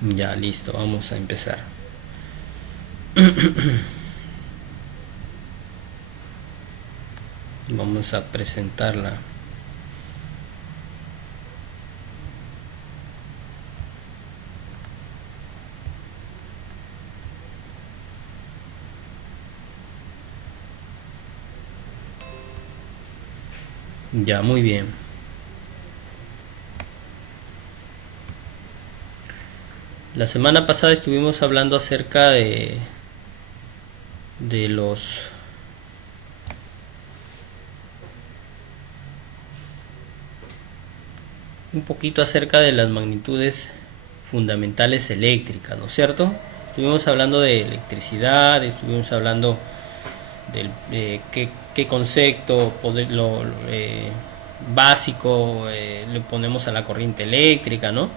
Ya, listo, vamos a empezar. Vamos a presentarla. Ya, muy bien. La semana pasada estuvimos hablando acerca de los un poquito acerca de las magnitudes fundamentales eléctricas, ¿no es cierto? Estuvimos hablando de electricidad, estuvimos hablando de qué concepto básico le ponemos a la corriente eléctrica, ¿no?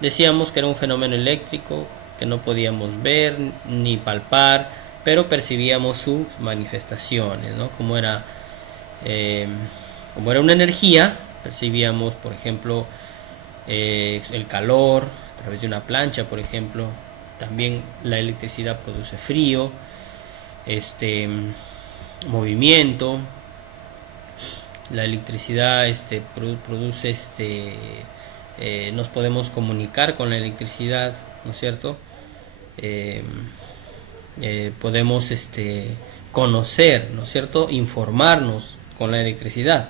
Decíamos que era un fenómeno eléctrico que no podíamos ver ni palpar, pero percibíamos sus manifestaciones, ¿no? Eh, como era una energía, percibíamos, por ejemplo, el calor a través de una plancha, por ejemplo. También la electricidad produce frío, movimiento. La electricidad produce nos podemos comunicar con la electricidad, ¿no es cierto? Eh, Podemos conocer, ¿no es cierto? Informarnos con la electricidad,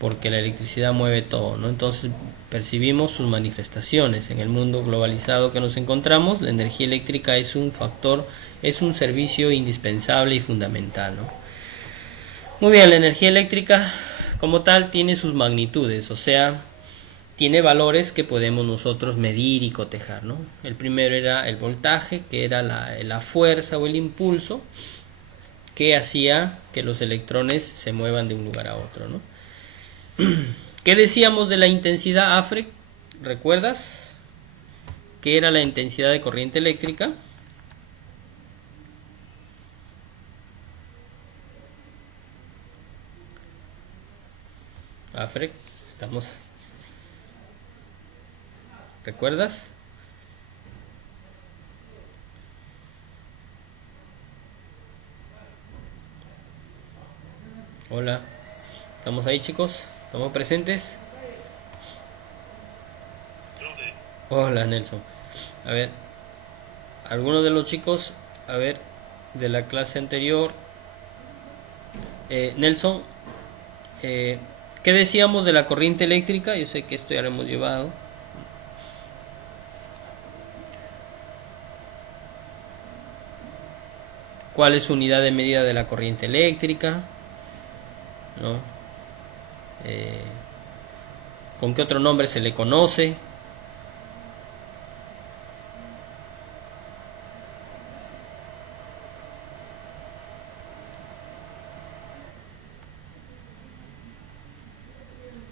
porque la electricidad mueve todo, ¿no? Entonces percibimos sus manifestaciones en el mundo globalizado que nos encontramos. La energía eléctrica es un factor, es un servicio indispensable y fundamental, ¿no? Muy bien, la energía eléctrica como tal tiene sus magnitudes, o sea, tiene valores que podemos nosotros medir y cotejar, ¿no? El primero era el voltaje, que era la fuerza o el impulso que hacía que los electrones se muevan de un lugar a otro, ¿no? ¿Qué decíamos de la intensidad, Afre? ¿Recuerdas qué era la intensidad de corriente eléctrica? Afre, estamos. ¿Recuerdas? Hola, ¿estamos ahí, chicos? ¿Estamos presentes? Hola, Nelson. A ver, algunos de los chicos, a ver, de la clase anterior. Nelson, ¿qué decíamos de la corriente eléctrica? Yo sé que esto ya lo hemos llevado. ¿Cuál es su unidad de medida de la corriente eléctrica? ¿No? Eh, ¿Con qué otro nombre se le conoce?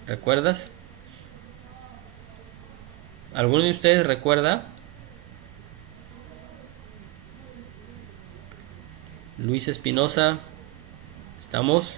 ¿Recuerdas? ¿Alguno de ustedes recuerda? Luis Espinosa, ¿estamos?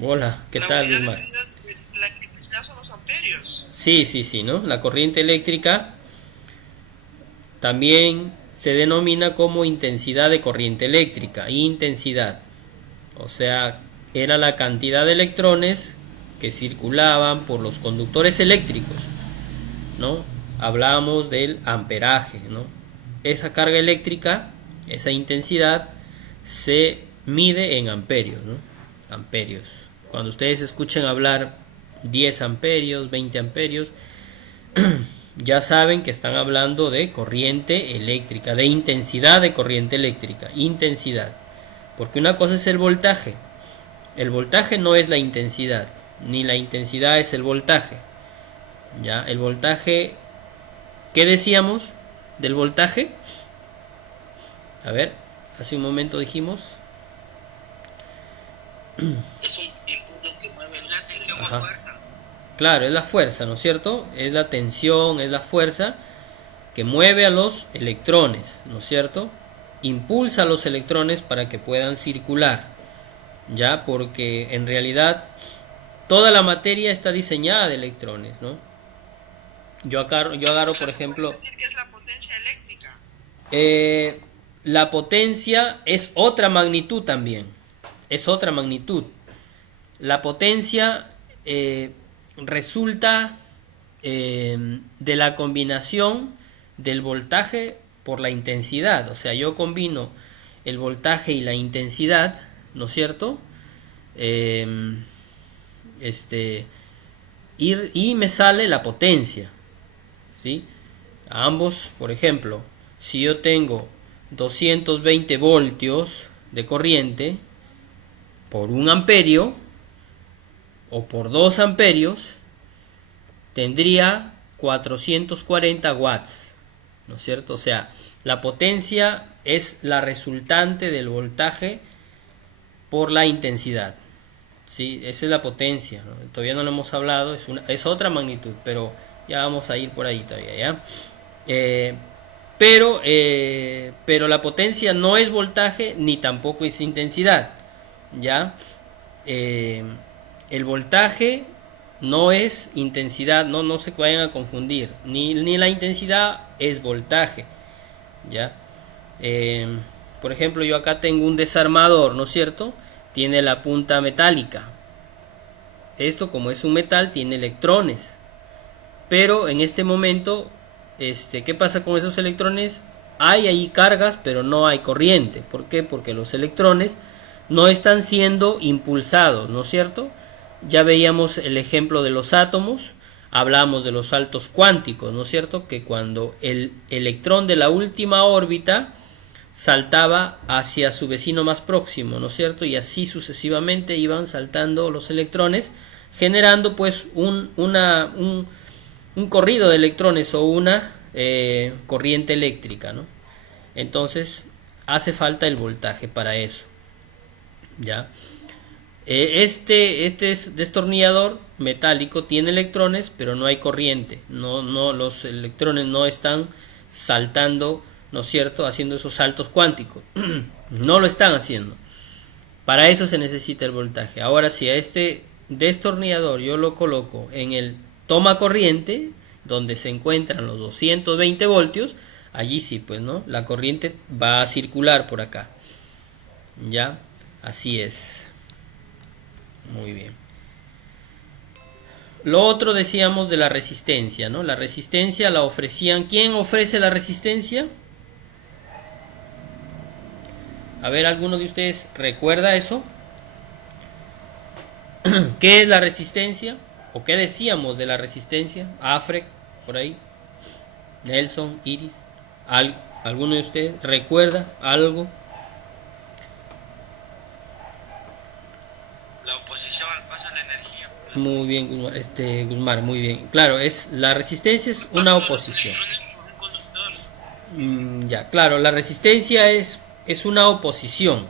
Hola, ¿qué tal, unidad de Luis? medida de la electricidad son los amperios. Sí, sí, sí, ¿no? La corriente eléctrica también se denomina como intensidad de corriente eléctrica, intensidad. O sea, era la cantidad de electrones que circulaban por los conductores eléctricos, ¿no? Hablamos del amperaje, ¿no? Esa carga eléctrica, esa intensidad, se mide en amperios, ¿no? Amperios. Cuando ustedes escuchen hablar 10 amperios, 20 amperios, ya saben que están hablando de corriente eléctrica, de intensidad de corriente eléctrica, intensidad. Porque una cosa es el voltaje. El voltaje no es la intensidad, ni la intensidad es el voltaje. Ya, el voltaje, ¿qué decíamos del voltaje? A ver, hace un momento dijimos, Es un impulso que mueve la tensión o ajá, fuerza. claro, es la fuerza, ¿no es cierto? Es la tensión, es la fuerza que mueve a los electrones, ¿no es cierto? Impulsa a los electrones para que puedan circular, ya, porque en realidad toda la materia está diseñada de electrones, ¿no? Yo agarro, por ejemplo, decir que es la potencia eléctrica. La potencia es otra magnitud también, es otra magnitud. La potencia resulta de la combinación del voltaje por la intensidad. O sea, yo combino el voltaje y la intensidad, ¿no es cierto? Y me sale la potencia, ¿sí? A ambos, por ejemplo, si yo tengo 220 voltios de corriente por 1 amperio o por 2 amperios, tendría 440 watts, ¿no es cierto? O sea, la potencia es la resultante del voltaje por la intensidad, ¿sí? Esa es la potencia, ¿no? Todavía no lo hemos hablado, es otra magnitud, pero ya vamos a ir por ahí todavía, ¿ya? Pero la potencia no es voltaje ni tampoco es intensidad, ¿ya? El voltaje no es intensidad, no se vayan a confundir, ni la intensidad es voltaje, ¿ya? Por ejemplo, yo acá tengo un desarmador, ¿no es cierto? Tiene la punta metálica. Esto, como es un metal, tiene electrones. Pero en este momento, ¿qué pasa con esos electrones? Hay ahí cargas, pero no hay corriente. ¿Por qué? Porque los electrones no están siendo impulsados, ¿no es cierto? Ya veíamos el ejemplo de los átomos, hablamos de los saltos cuánticos, ¿no es cierto? Que cuando el electrón de la última órbita saltaba hacia su vecino más próximo, ¿no es cierto? Y así sucesivamente iban saltando los electrones, generando pues un corrido de electrones o una corriente eléctrica, ¿no? Entonces hace falta el voltaje para eso, ¿ya? Este destornillador metálico tiene electrones, pero no hay corriente, los electrones no están saltando, ¿no es cierto?, haciendo esos saltos cuánticos. No lo están haciendo. Para eso se necesita el voltaje. Ahora, si a este destornillador yo lo coloco en el toma corriente, donde se encuentran los 220 voltios, allí sí, pues, ¿no? La corriente va a circular por acá. ¿Ya? Así es. Muy bien. Lo otro decíamos de la resistencia, ¿no? La resistencia la ofrecían. ¿Quién ofrece la resistencia? A ver, ¿alguno de ustedes recuerda eso? ¿Qué es la resistencia? ¿O qué decíamos de la resistencia? Afrek, por ahí. Nelson, Iris. ¿Alguno de ustedes recuerda algo? La oposición al paso de la energía. Muy bien, Guzmán, muy bien. Claro, la resistencia es una oposición. Ya, claro, la resistencia es una oposición.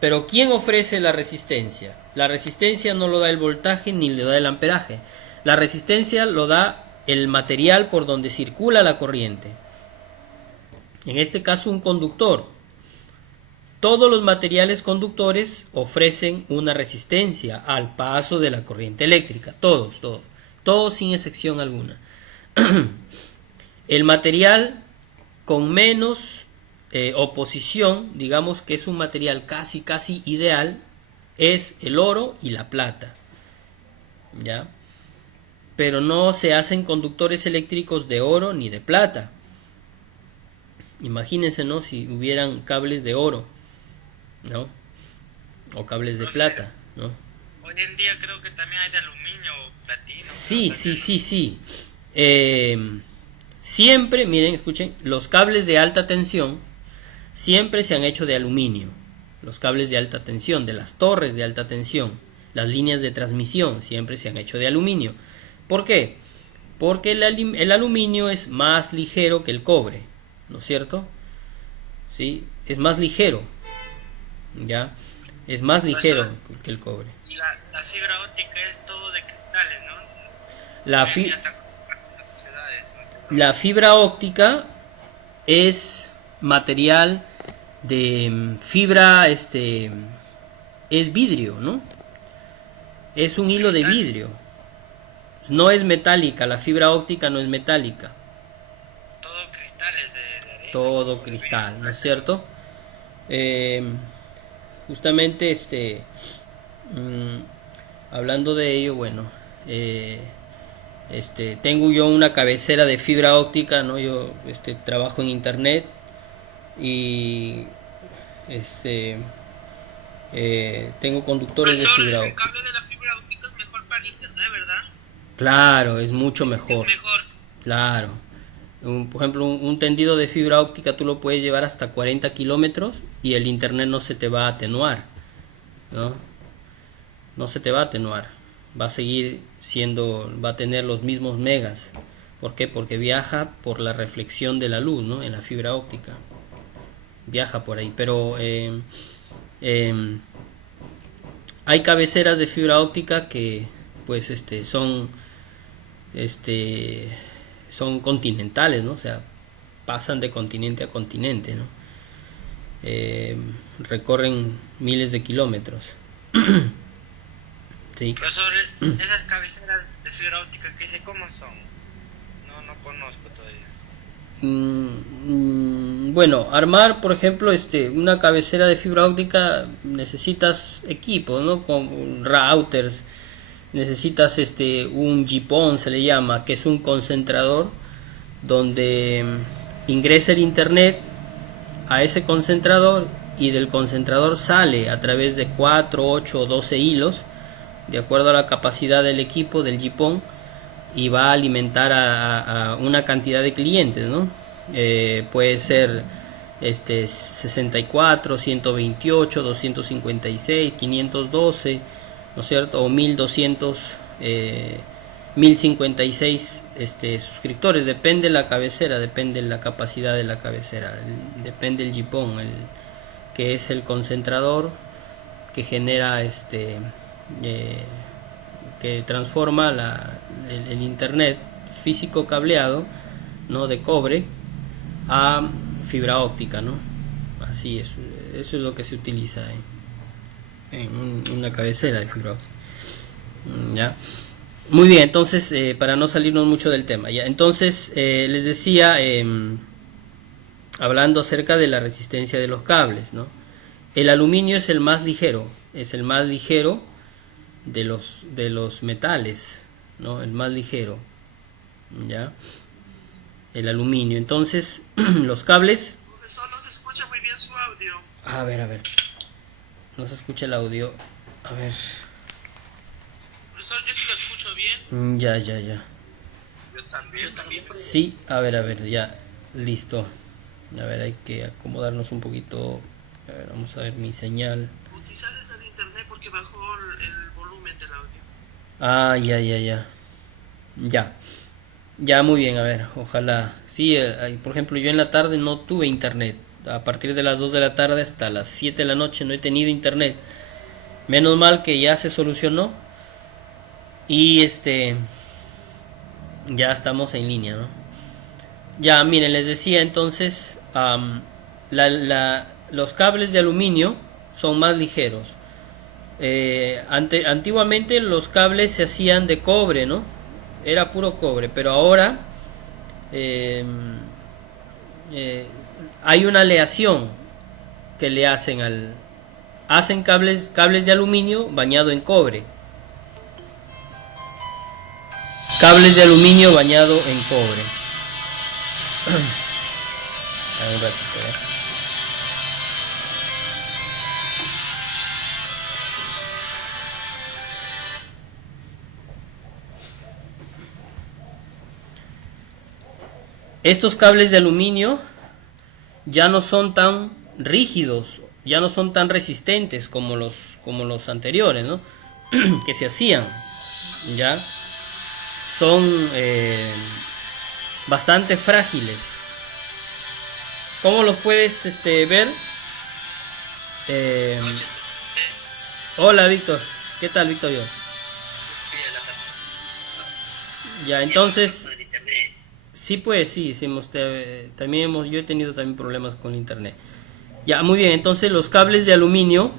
Pero ¿quién ofrece la resistencia? La resistencia no lo da el voltaje ni le da el amperaje. La resistencia lo da el material por donde circula la corriente. En este caso, un conductor. Todos los materiales conductores ofrecen una resistencia al paso de la corriente eléctrica. Todos sin excepción alguna. El material con menos oposición, digamos que es un material casi ideal, es el oro y la plata, ¿ya? Pero no se hacen conductores eléctricos de oro ni de plata. Imagínense, ¿no? Si hubieran cables de oro, ¿no? O cables de plata, ¿no? Hoy en día creo que también hay de aluminio o platino. Sí. Siempre, miren, escuchen, los cables de alta tensión siempre se han hecho de aluminio. Los cables de alta tensión, de las torres de alta tensión, las líneas de transmisión siempre se han hecho de aluminio. ¿Por qué? Porque el aluminio es más ligero que el cobre, ¿no es cierto? Sí, es más ligero, ¿ya? Es más ligero que el cobre. Y la fibra óptica es todo de cristales, ¿no? La fibra óptica es material de fibra, es vidrio, ¿no? Es un hilo de Cristal. vidrio. No es metálica, la fibra óptica no es metálica. Todo cristales de arena Todo o de vidrio. cristal, ¿no es cierto? Eh, Justamente, hablando de ello, bueno, eh, tengo yo una cabecera de fibra óptica, ¿no? Yo, trabajo en internet y, este, tengo conductores de Profesor, fibra el óptica. cable de la fibra óptica es mejor para el internet, ¿verdad? Claro, es mucho Es mejor. mejor. Claro. Por ejemplo, un tendido de fibra óptica tú lo puedes llevar hasta 40 kilómetros y el internet no se te va a atenuar, ¿no? No se te va a atenuar. Va a seguir siendo, va a tener los mismos megas. ¿Por qué? Porque viaja por la reflexión de la luz, ¿no? En la fibra óptica. Viaja por ahí. Pero eh, hay cabeceras de fibra óptica que, pues, este, son continentales, ¿no? O sea, pasan de continente a continente, ¿no? Eh, Recorren miles de kilómetros. Sí. Profesor, esas cabeceras de fibra óptica, ¿cómo son? No, no conozco todavía. Bueno, armar, por ejemplo, una cabecera de fibra óptica necesitas equipos, ¿no? Con routers, necesitas un GPON se le llama, que es un concentrador donde ingresa el internet a ese concentrador y del concentrador sale a través de 4, 8 o 12 hilos de acuerdo a la capacidad del equipo del GPON y va a alimentar a una cantidad de clientes, ¿no? Puede ser 64, 128, 256, 512, ¿no es cierto? O 1200, 1056 suscriptores, depende la cabecera, depende la capacidad de la cabecera, depende el GPON, que es el concentrador que genera que transforma el internet físico cableado, ¿no? De cobre a fibra óptica, ¿no? Así es, eso es lo que se utiliza en una cabecera de fibra óptica. ¿Ya? Muy bien, entonces, para no salirnos mucho del tema, ¿ya? Entonces, les decía, hablando acerca de la resistencia de los cables, ¿no? El aluminio es el más ligero, de los metales, ¿no? El más ligero, ¿ya? El aluminio. Entonces, los cables. Profesor, no se escucha muy bien su audio. A ver. No se escucha el audio. A ver. Profesor, yo sí lo escucho bien. Ya. Yo también, profesor. Sí, a ver, ya. Listo. A ver, hay que acomodarnos un poquito. A ver, vamos a ver mi señal. Utilizar esa de internet porque bajó el volumen del audio. Ah, ya. Ya, muy bien, a ver, ojalá. Sí, por ejemplo, yo en la tarde no tuve internet. A partir de las 2 de la tarde hasta las 7 de la noche no he tenido internet. Menos mal que ya se solucionó. Y ya estamos en línea, ¿no? Ya, miren, les decía entonces, los cables de aluminio son más ligeros. Antiguamente los cables se hacían de cobre, ¿no? Era puro cobre, pero ahora eh, hay una aleación que le hacen cables de aluminio bañado en cobre. Cables de aluminio bañado en cobre. A ver, un ratito, Estos cables de aluminio ya no son tan rígidos, ya no son tan resistentes como los anteriores, ¿no? Que se hacían, ya son bastante frágiles. ¿Cómo los puedes ver? Eh, Hola, Víctor. ¿Qué tal, Víctor? Ya, entonces, Sí, pues sí, sí yo he tenido también problemas con internet. Ya, muy bien, entonces los cables de aluminio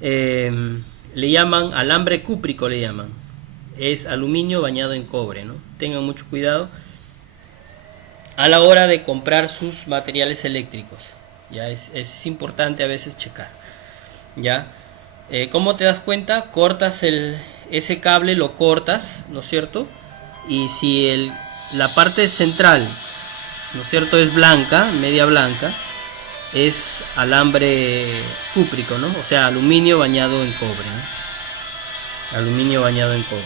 le llaman alambre cúprico, le llaman. Es aluminio bañado en cobre, ¿no? Tengan mucho cuidado a la hora de comprar sus materiales eléctricos. Ya es importante a veces checar. Ya, ¿cómo te das cuenta? Cortas ese cable, lo cortas, ¿no es cierto? Y si la parte central, ¿no es cierto?, es blanca, media blanca, es alambre cúprico, ¿no? O sea, aluminio bañado en cobre, ¿no? Aluminio bañado en cobre.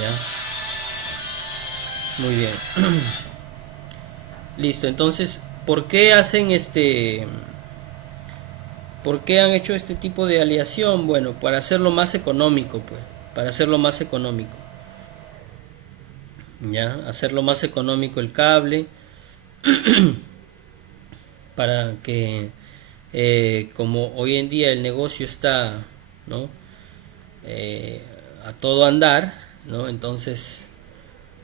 Ya. Muy bien. Listo, entonces, ¿por qué ¿por qué han hecho este tipo de aleación? Bueno, para hacerlo más económico, pues, para hacerlo más económico. Ya, hacerlo más económico el cable, para que, como hoy en día el negocio está, ¿no?, a todo andar, ¿no? Entonces,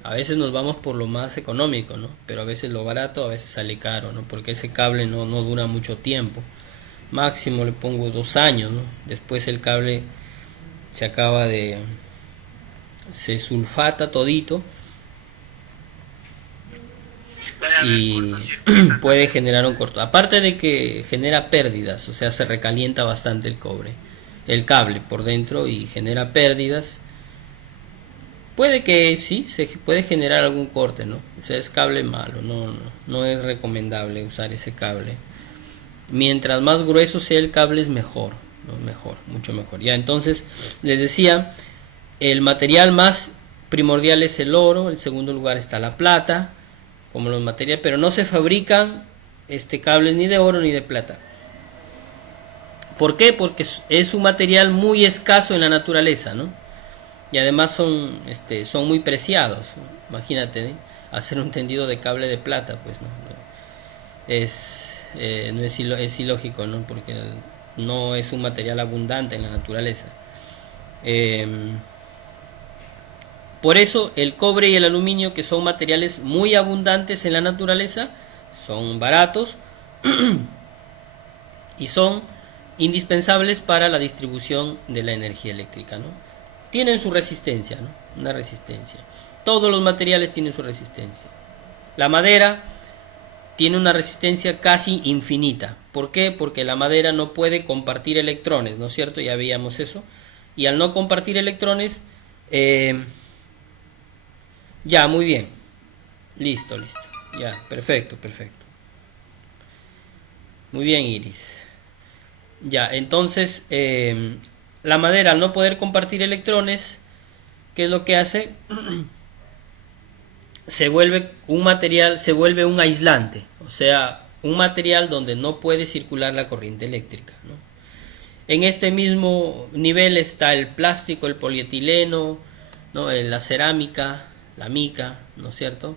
a veces nos vamos por lo más económico, ¿no? Pero a veces lo barato a veces sale caro, ¿no? Porque ese cable no dura mucho tiempo. Máximo le pongo 2 años, ¿no? Después el cable se sulfata todito y puede generar un corto. Aparte de que genera pérdidas, o sea, se recalienta bastante el cable por dentro y genera pérdidas. Puede que sí, se puede generar algún corte, ¿no? O sea, es cable malo, no es recomendable usar ese cable. Mientras más grueso sea el cable es mejor, ¿no? Mejor, mucho mejor. Ya, entonces, les decía, el material más primordial es el oro, en segundo lugar está la plata, como los materiales, pero no se fabrican cables ni de oro ni de plata. ¿Por qué? Porque es un material muy escaso en la naturaleza, ¿no? Y además son muy preciados. Imagínate, ¿eh? Hacer un tendido de cable de plata, pues no es ilógico, ¿no? Porque no es un material abundante en la naturaleza. Por eso el cobre y el aluminio, que son materiales muy abundantes en la naturaleza, son baratos y son indispensables para la distribución de la energía eléctrica, ¿no? Tienen su resistencia, ¿no? Una resistencia. Todos los materiales tienen su resistencia. La madera tiene una resistencia casi infinita. ¿Por qué? Porque la madera no puede compartir electrones, ¿no es cierto? Ya veíamos eso. Y al no compartir electrones, ya, muy bien. Listo. Ya, perfecto. Muy bien, Iris. Ya, entonces, la madera, al no poder compartir electrones, ¿qué es lo que hace? Se vuelve un aislante, o sea, un material donde no puede circular la corriente eléctrica, ¿no? En este mismo nivel está el plástico, el polietileno, ¿no?, la cerámica, la mica, ¿no es cierto?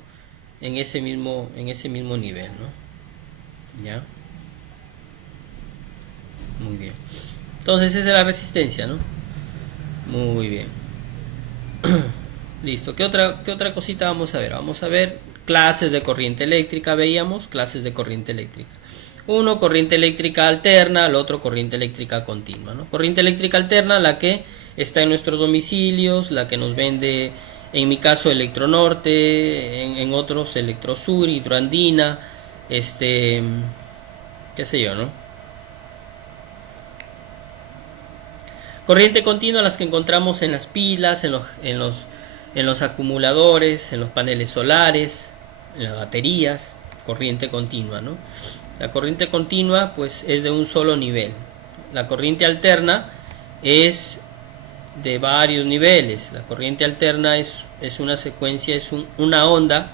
En ese mismo nivel, ¿no? ¿Ya? Muy bien. Entonces esa es la resistencia, ¿no? Muy bien. Listo. ¿Qué otra cosita vamos a ver? Vamos a ver clases de corriente eléctrica. Veíamos clases de corriente eléctrica. Uno, corriente eléctrica alterna, el otro, corriente eléctrica continua, ¿no? Corriente eléctrica alterna, la que está en nuestros domicilios, la que nos vende, en mi caso, Electronorte, en otros Electrosur, Hidroandina, qué sé yo, ¿no? Corriente continua, las que encontramos en las pilas, en los acumuladores, en los paneles solares, en las baterías. Corriente continua, ¿no? La corriente continua, pues, es de un solo nivel. La corriente alterna es de varios niveles. La corriente alterna es una secuencia, una onda.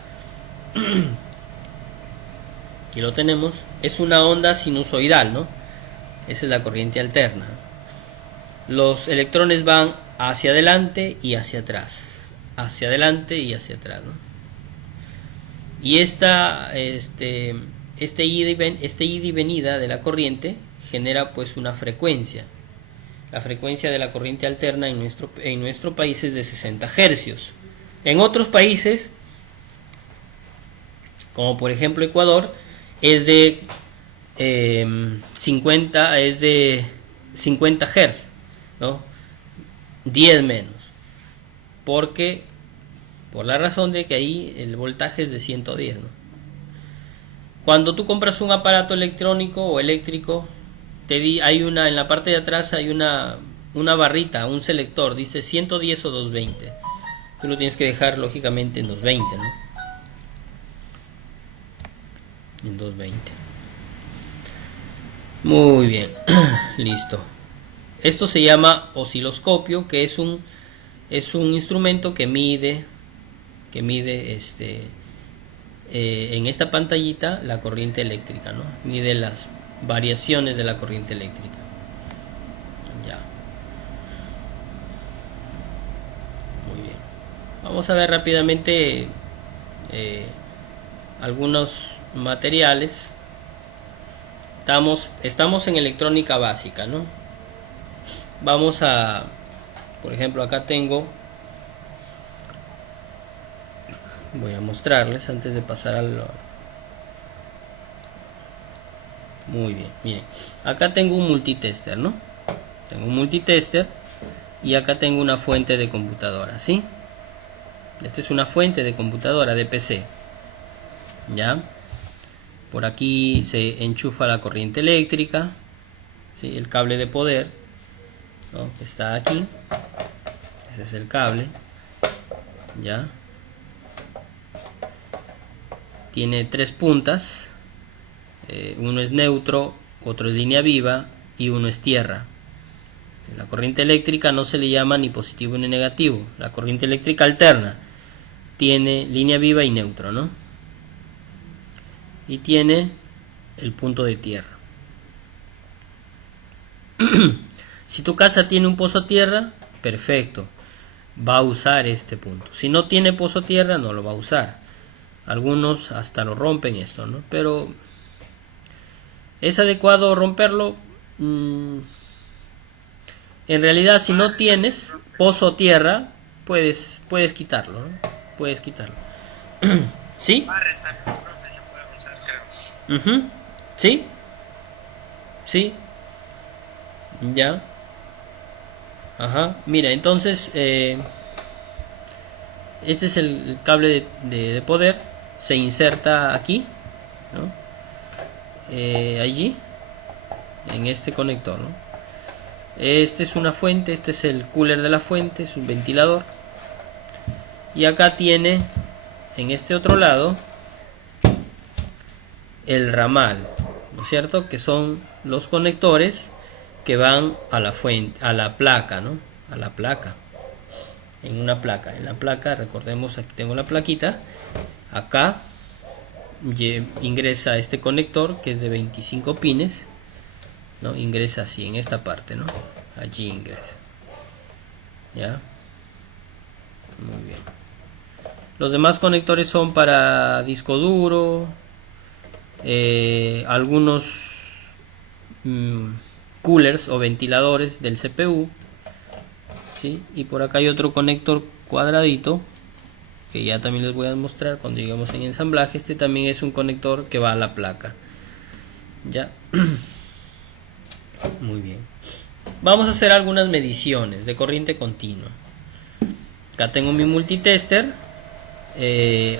Aquí lo tenemos. Es una onda sinusoidal, ¿no? Esa es la corriente alterna. Los electrones van hacia adelante y hacia atrás. Hacia adelante y hacia atrás, ¿no? Y este ida y venida de la corriente genera, pues, una frecuencia. La frecuencia de la corriente alterna en nuestro país es de 60 hercios. En otros países, como por ejemplo Ecuador, es de 50 Hz, ¿no? 10 menos. Por la razón de que ahí el voltaje es de 110, ¿no? Cuando tú compras un aparato electrónico o eléctrico, en la parte de atrás hay una barrita, un selector, dice 110 o 220. Tú lo tienes que dejar lógicamente en 220, ¿no? En 220. Muy bien, listo. Esto se llama osciloscopio, que es un instrumento que mide en esta pantallita la corriente eléctrica, ¿no? Mide las variaciones de la corriente eléctrica. Ya. Muy bien. Vamos a ver rápidamente algunos materiales. Estamos en electrónica básica, ¿no? Vamos a, por ejemplo, acá voy a mostrarles antes de pasar al... Muy bien, miren, acá tengo un multitester, ¿no? Tengo un multitester y acá tengo una fuente de computadora, ¿sí? Esta es una fuente de computadora de PC, ¿ya? Por aquí se enchufa la corriente eléctrica, ¿sí? El cable de poder, ¿no? Está aquí, ese es el cable, ¿ya? Tiene 3 puntas, uno es neutro, otro es línea viva y uno es tierra. La corriente eléctrica no se le llama ni positivo ni negativo. La corriente eléctrica alterna tiene línea viva y neutro, ¿no? Y tiene el punto de tierra. Si tu casa tiene un pozo tierra, perfecto, va a usar este punto. Si no tiene pozo tierra, no lo va a usar. Algunos hasta lo rompen esto, ¿no? Pero es adecuado romperlo. En realidad, si no tienes pozo tierra, puedes quitarlo, ¿no? Puedes quitarlo. ¿Sí? ¿Sí? ¿Sí? Ya. Ajá. Mira, entonces este es el cable de poder. Se inserta aquí, ¿no? Allí, en este conector, ¿no? Este es una fuente, este es el cooler de la fuente, es un ventilador. Y acá tiene, en este otro lado, el ramal, ¿no es cierto? Que son los conectores que van a la fuente, a la placa, ¿no? A la placa. En la placa, recordemos, aquí tengo la plaquita. Acá ingresa este conector que es de 25 pines, ¿no? Ingresa así en esta parte, ¿no? Allí ingresa. ¿Ya? Muy bien. Los demás conectores son para disco duro, algunos coolers o ventiladores del CPU, ¿sí? Y por acá hay otro conector cuadradito que ya también les voy a mostrar cuando lleguemos en ensamblaje. Este también es un conector que va a la placa. Ya. Muy bien. Vamos a hacer algunas mediciones de corriente continua. Acá tengo mi multitester.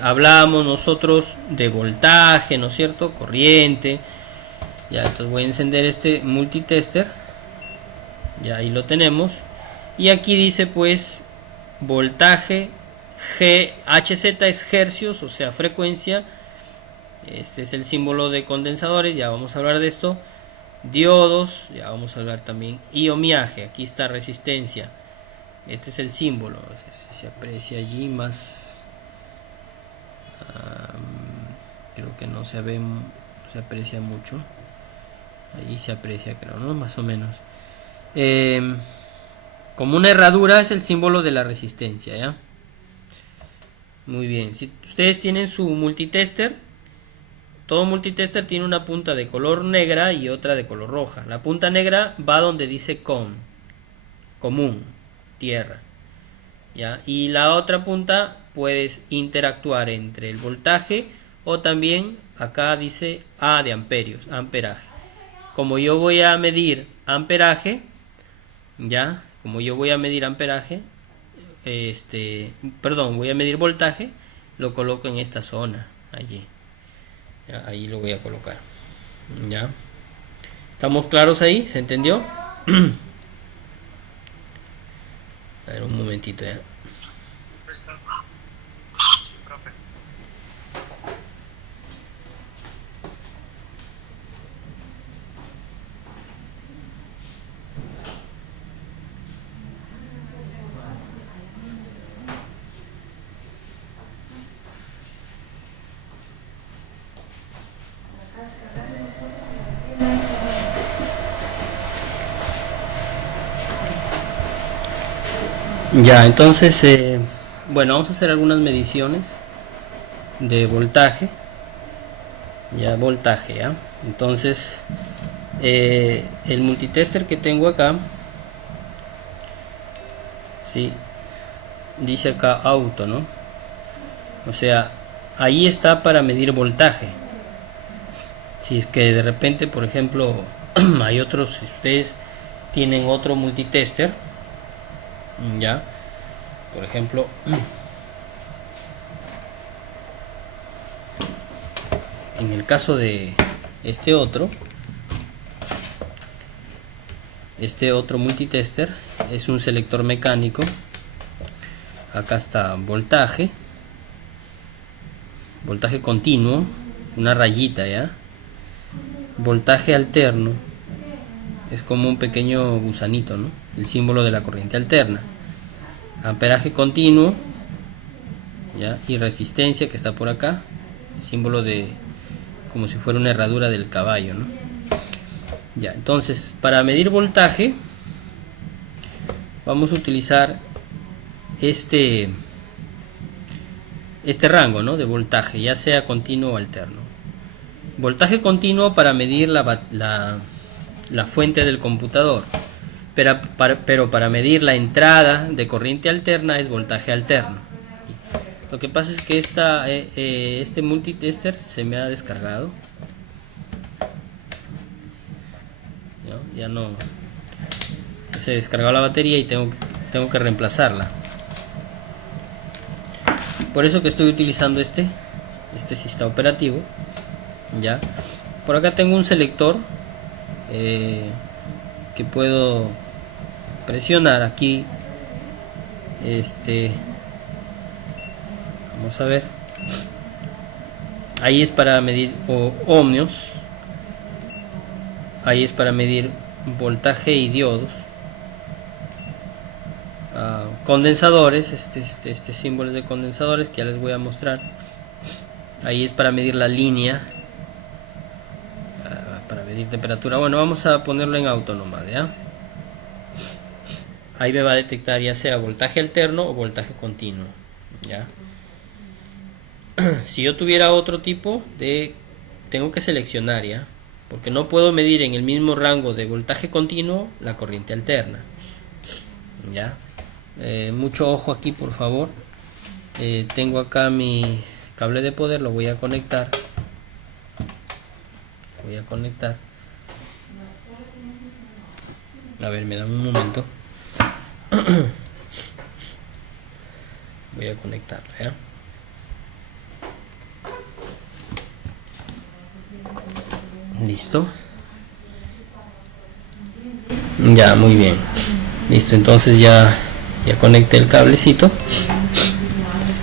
Hablamos nosotros de voltaje, ¿no es cierto? Corriente. Ya, entonces voy a encender este multitester. Ya ahí lo tenemos. Y aquí dice pues voltaje. Hz es hercios, o sea frecuencia. Este es el símbolo de condensadores, ya vamos a hablar de esto. Diodos, ya vamos a hablar también. Y ohmiaje, aquí está resistencia. Este es el símbolo, se aprecia allí más. Creo que no se aprecia mucho. Allí se aprecia, creo, ¿no? Más o menos. Como una herradura es el símbolo de la resistencia, ¿ya? Muy bien, si ustedes tienen su multitester, todo multitester tiene una punta de color negra y otra de color roja. La punta negra va donde dice COM, común, tierra, ¿ya? Y la otra punta puedes interactuar entre el voltaje o también acá dice A de amperios, amperaje. Como yo voy a medir amperaje, ya, como yo voy a medir amperaje, voy a medir voltaje, lo coloco en esta zona, allí, ya, ahí lo voy a colocar, ya. ¿Estamos claros ahí? ¿Se entendió? A ver, un momentito ya. Sí, profe. Ya, entonces, bueno, vamos a hacer algunas mediciones de voltaje. Ya, voltaje, ¿ya? Entonces, el multitester que tengo acá, sí, dice acá auto, ¿no? O sea, ahí está para medir voltaje. Si es que de repente, por ejemplo, hay otros, si ustedes tienen otro multitester, ya, por ejemplo, en el caso de este otro multitester es un selector mecánico. Acá está voltaje continuo, una rayita, ya. Voltaje alterno es como un pequeño gusanito, ¿no? El símbolo de la corriente alterna. Amperaje continuo, ya, y resistencia, que está por acá, el símbolo de como si fuera una herradura del caballo, ¿no? Ya, entonces, para medir voltaje vamos a utilizar este rango, ¿no?, de voltaje, ya sea continuo o alterno. Voltaje continuo para medir la fuente del computador, pero para medir la entrada de corriente alterna es voltaje alterno. Lo que pasa es que este multitester se me ha descargado. Ya no se descargó la batería y tengo que reemplazarla. Por eso que estoy utilizando este sistema operativo. Ya, por acá tengo un selector que puedo presionar aquí. Vamos a ver. Ahí es para medir ohmios. Ahí es para medir voltaje y diodos. Condensadores, este símbolo de condensadores que ya les voy a mostrar. Ahí es para medir la línea, para medir temperatura. Bueno, vamos a ponerlo en auto nomás, ¿ya? Ahí me va a detectar ya sea voltaje alterno o voltaje continuo, ¿ya? Si yo tuviera otro tipo tengo que seleccionar, ¿ya? Porque no puedo medir en el mismo rango de voltaje continuo la corriente alterna, ¿ya? Mucho ojo aquí, por favor. Tengo acá mi cable de poder, lo voy a conectar. A ver, me dan un momento. Voy a conectarla, ¿ya? Listo. Ya, muy bien. Listo, entonces ya conecté el cablecito.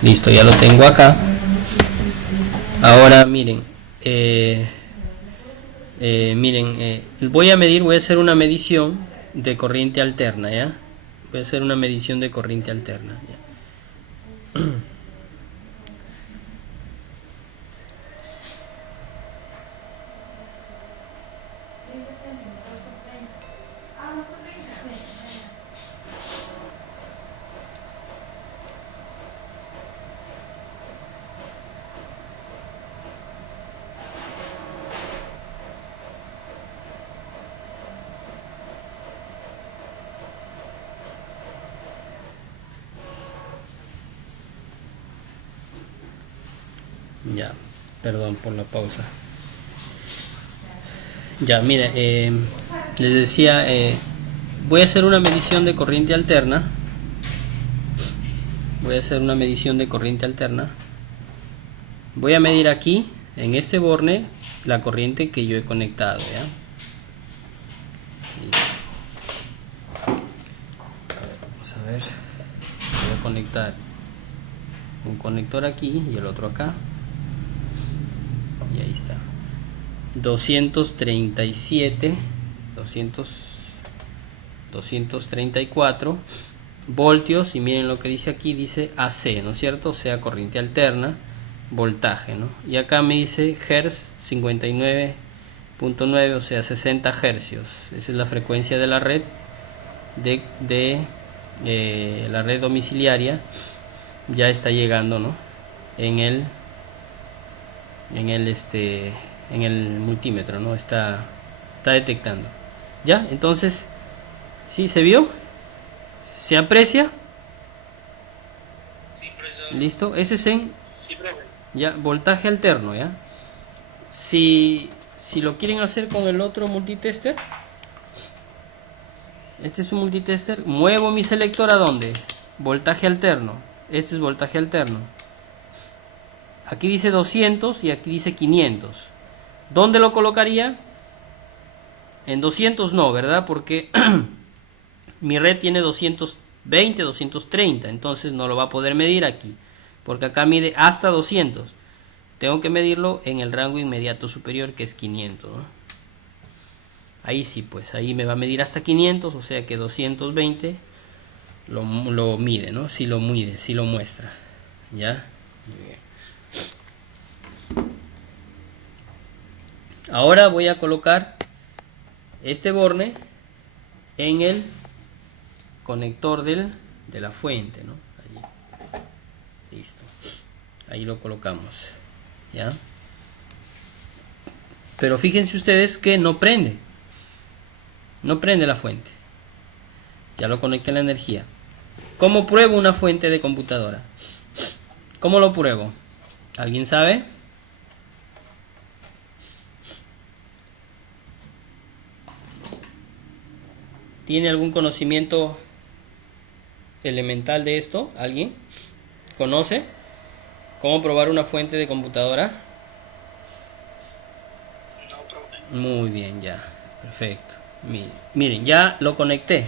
Listo, ya lo tengo acá. Ahora miren, voy a hacer una medición de corriente alterna, ¿ya? Voy a hacer una medición de corriente alterna, ¿ya? Ya, perdón por la pausa. Ya, mire, les decía, voy a hacer una medición de corriente alterna. Voy a medir aquí, en este borne, la corriente que yo he conectado, ¿ya? Vamos a ver. Voy a conectar un conector aquí y el otro acá. Y ahí está. 234 voltios, y miren lo que dice aquí, dice AC, ¿no es cierto? O sea, corriente alterna, voltaje, ¿no? Y acá me dice Hertz 59.9, o sea, 60 hercios. Esa es la frecuencia de la red de la red domiciliaria. Ya está llegando, ¿no? En el multímetro, ¿no? Está detectando. Ya, entonces, ¿sí se vio? ¿Se aprecia? Sí, profesor. Listo, ese es en Sí, profe. ya voltaje alterno, ¿ya? Si lo quieren hacer con el otro multitester, este es un multitester, muevo mi selector a dónde, voltaje alterno, este es voltaje alterno. Aquí dice 200 y aquí dice 500. ¿Dónde lo colocaría? En 200 no, ¿verdad? Porque mi red tiene 220, 230, entonces no lo va a poder medir aquí, porque acá mide hasta 200. Tengo que medirlo en el rango inmediato superior, que es 500, ¿no? Ahí sí, pues ahí me va a medir hasta 500, o sea que 220 lo mide, ¿no? Si lo mide, si lo muestra. ¿Ya? Muy bien. Ahora voy a colocar este borne en el conector de la fuente, ¿no? Allí. Listo. Ahí lo colocamos. ¿Ya? Pero fíjense ustedes que no prende. No prende la fuente. Ya lo conecté en la energía. ¿Cómo pruebo una fuente de computadora? ¿Cómo lo pruebo? ¿Alguien sabe? ¿Tiene algún conocimiento elemental de esto? ¿Alguien? ¿Conoce cómo probar una fuente de computadora? No, profe. Muy bien, ya. Perfecto. Miren, ya lo conecté.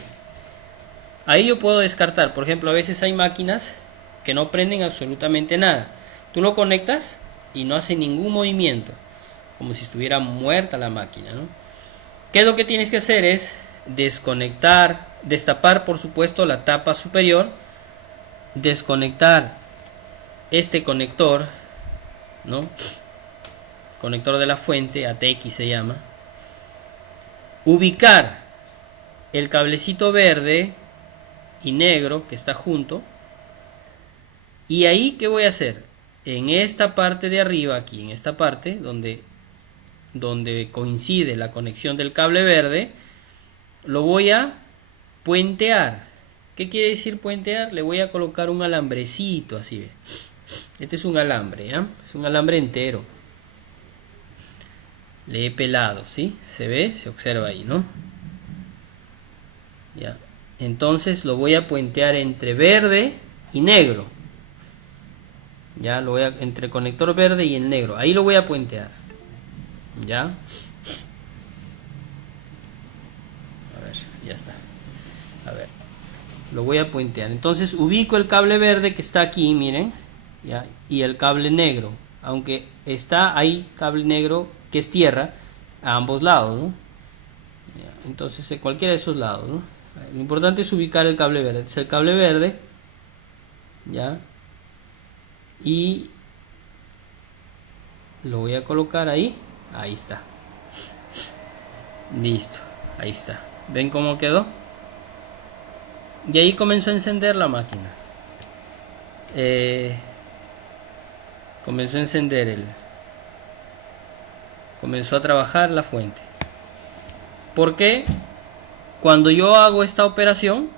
Ahí yo puedo descartar. Por ejemplo, a veces hay máquinas que no prenden absolutamente nada. Tú lo conectas y no hace ningún movimiento, como si estuviera muerta la máquina, ¿no? ¿Qué es lo que tienes que hacer? Es desconectar, destapar por supuesto la tapa superior, desconectar este conector, ¿no? Conector de la fuente, ATX se llama. Ubicar el cablecito verde y negro que está junto. Y ahí, ¿qué voy a hacer? En esta parte de arriba, aquí en esta parte, donde coincide la conexión del cable verde, lo voy a puentear. ¿Qué quiere decir puentear? Le voy a colocar un alambrecito, así ve. Este es un alambre, ¿ya? Es un alambre entero. Le he pelado, ¿sí? Se ve, se observa ahí, ¿no? Ya. Entonces lo voy a puentear entre verde y negro. Ya lo voy a entre conector verde y el negro. Ahí lo voy a puentear. Ya. A ver, ya está. A ver. Lo voy a puentear. Entonces ubico el cable verde que está aquí, miren. Ya. Y el cable negro. Aunque está ahí cable negro que es tierra a ambos lados, ¿no? Ya. Entonces en cualquiera de esos lados, ¿no? Lo importante es ubicar el cable verde. Es el cable verde. Ya. Y lo voy a colocar ahí. Ahí está. Listo. Ahí está. ¿Ven cómo quedó? Y ahí comenzó a encender la máquina. Comenzó a encender comenzó a trabajar la fuente. ¿Por qué? Cuando yo hago esta operación,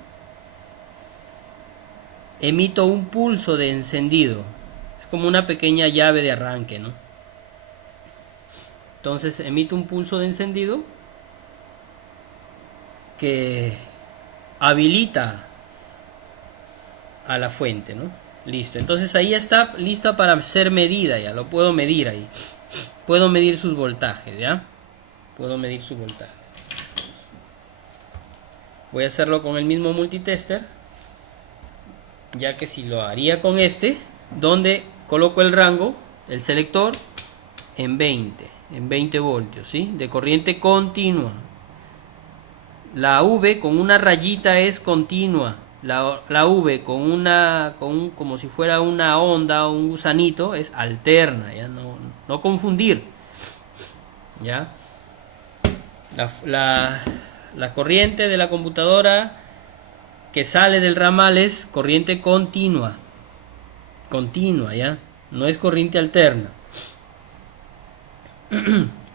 emito un pulso de encendido. como una pequeña llave de arranque, ¿no? Entonces emite un pulso de encendido que habilita a la fuente, ¿no? Listo, entonces ahí está lista para ser medida, ya lo puedo medir ahí. Puedo medir sus voltajes, ¿ya? Puedo medir su voltaje. Voy a hacerlo con el mismo multitester, ya que si lo haría con este, donde coloco el rango, el selector, en 20 voltios, ¿sí? De corriente continua. La V con una rayita es continua. La V como si fuera una onda o un gusanito es alterna, ¿ya? No confundir, ¿ya? La corriente de la computadora que sale del ramal es corriente continua, ¿ya? No es corriente alterna.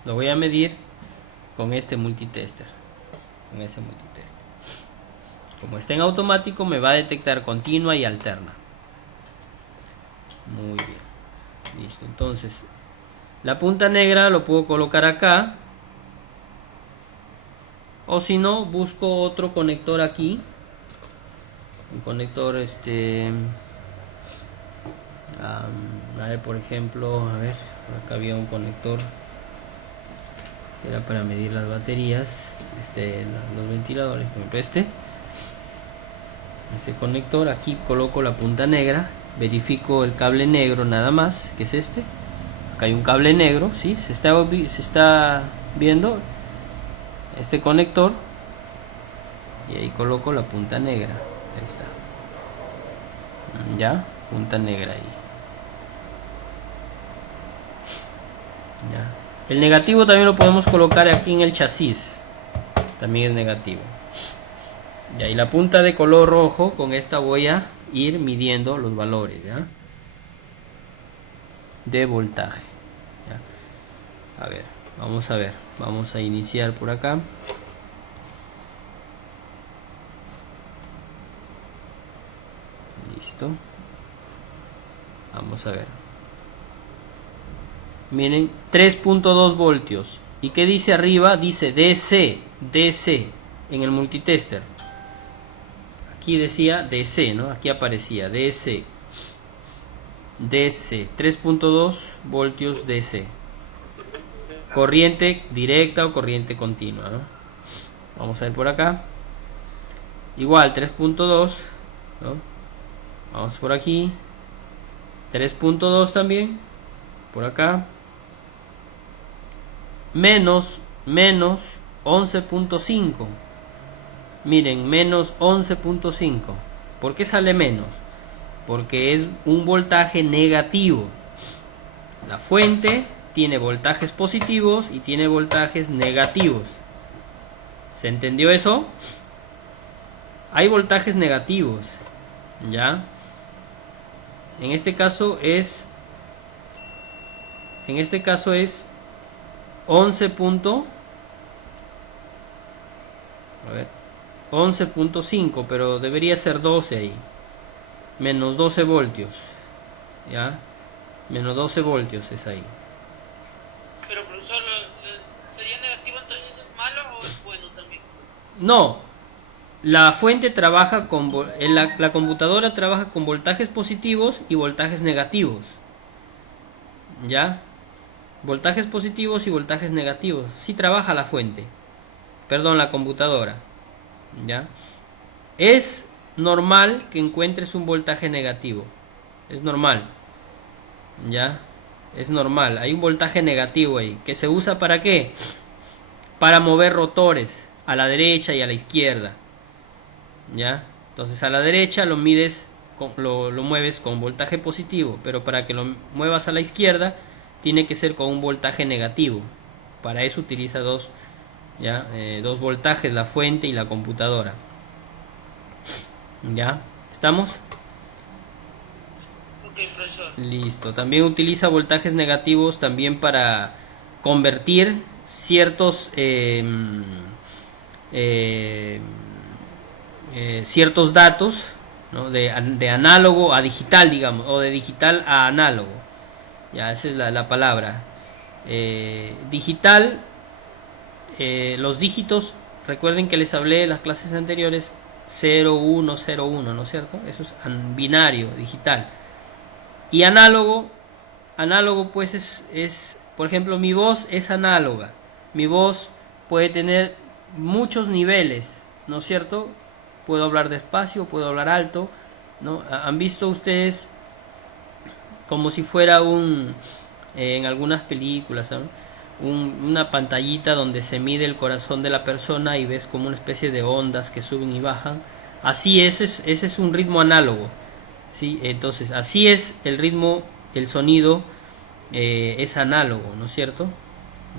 Lo voy a medir con este multitester, con ese multitester. Como está en automático, me va a detectar continua y alterna. Muy bien, listo. Entonces la punta negra lo puedo colocar acá, o si no, busco otro conector aquí, un conector a ver, por ejemplo, a ver, por acá había un conector que era para medir las baterías, los ventiladores, por ejemplo, este conector. Aquí coloco la punta negra, verifico el cable negro nada más, que es este. Acá hay un cable negro, ¿sí? Se está viendo este conector, y ahí coloco la punta negra. Ahí está, ya, punta negra ahí, ya. El negativo también lo podemos colocar aquí en el chasis, también es negativo. Y ahí la punta de color rojo, con esta voy a ir midiendo los valores, ¿ya? De voltaje, ¿ya? A ver, vamos a iniciar por acá. Listo. Vamos a ver. Miren, 3.2 voltios. ¿Y qué dice arriba? Dice DC en el multitester. Aquí decía DC, ¿no? Aquí aparecía DC 3.2 voltios DC. Corriente directa o corriente continua, ¿no? Vamos a ver por acá. Igual 3.2, ¿no? Vamos por aquí. 3.2 también. Por acá. Menos 11.5. Miren, menos 11.5. ¿Por qué sale menos? Porque es un voltaje negativo. La fuente tiene voltajes positivos y tiene voltajes negativos. ¿Se entendió eso? Hay voltajes negativos, ¿ya? En este caso es 11. A ver, 11.5, pero debería ser 12 ahí. Menos 12 voltios, ¿ya? Menos 12 voltios es ahí. Pero profesor, ¿sería negativo entonces es malo o es bueno también? No, la fuente trabaja la computadora trabaja con voltajes positivos y voltajes negativos, ¿ya? Voltajes positivos y voltajes negativos. Sí trabaja la fuente, perdón, la computadora, ¿ya? Es normal que encuentres un voltaje negativo, es normal, ¿ya? Es normal, hay un voltaje negativo ahí, que se usa ¿para qué? Para mover rotores a la derecha y a la izquierda, ¿ya? Entonces a la derecha lo mides, lo mueves con voltaje positivo, pero para que lo muevas a la izquierda tiene que ser con un voltaje negativo. Para eso utiliza dos voltajes, la fuente y la computadora. ¿Ya? ¿Estamos? Ok, profesor. Listo. También utiliza voltajes negativos también para convertir ciertos ciertos datos, ¿no? De análogo a digital, digamos, o de digital a análogo. Ya, esa es la palabra. Digital, los dígitos, recuerden que les hablé en las clases anteriores, 0, 1, 0, 1, ¿no es cierto? Eso es binario, digital. Y análogo pues es, por ejemplo, mi voz es análoga. Mi voz puede tener muchos niveles, ¿no es cierto? Puedo hablar despacio, puedo hablar alto, ¿no? ¿Han visto ustedes como si fuera en algunas películas, ¿no? Una pantallita donde se mide el corazón de la persona y ves como una especie de ondas que suben y bajan? Así ese es un ritmo análogo, ¿sí? Entonces, así es el ritmo, el sonido es análogo, ¿no es cierto?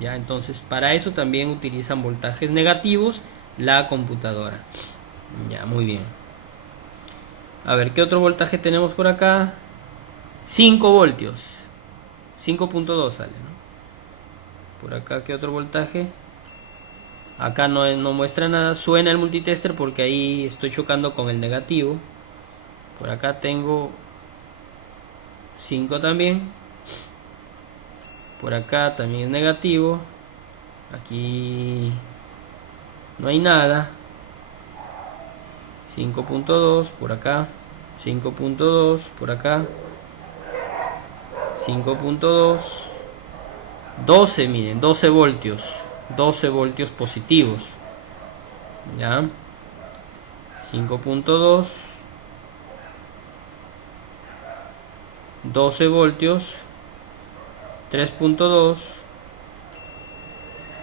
Ya, entonces para eso también utilizan voltajes negativos la computadora. Ya, muy bien. A ver, ¿qué otro voltaje tenemos por acá? 5 voltios. 5.2 sale, ¿no? Por acá, ¿qué otro voltaje? Acá no muestra nada. Suena el multitester porque ahí estoy chocando con el negativo. Por acá tengo 5 también. Por acá también es negativo. Aquí no hay nada. 5.2 por acá. 5.2 por acá. 5.2. 12, miren, 12 voltios. 12 voltios positivos. Ya. 5.2. 12 voltios. 3.2.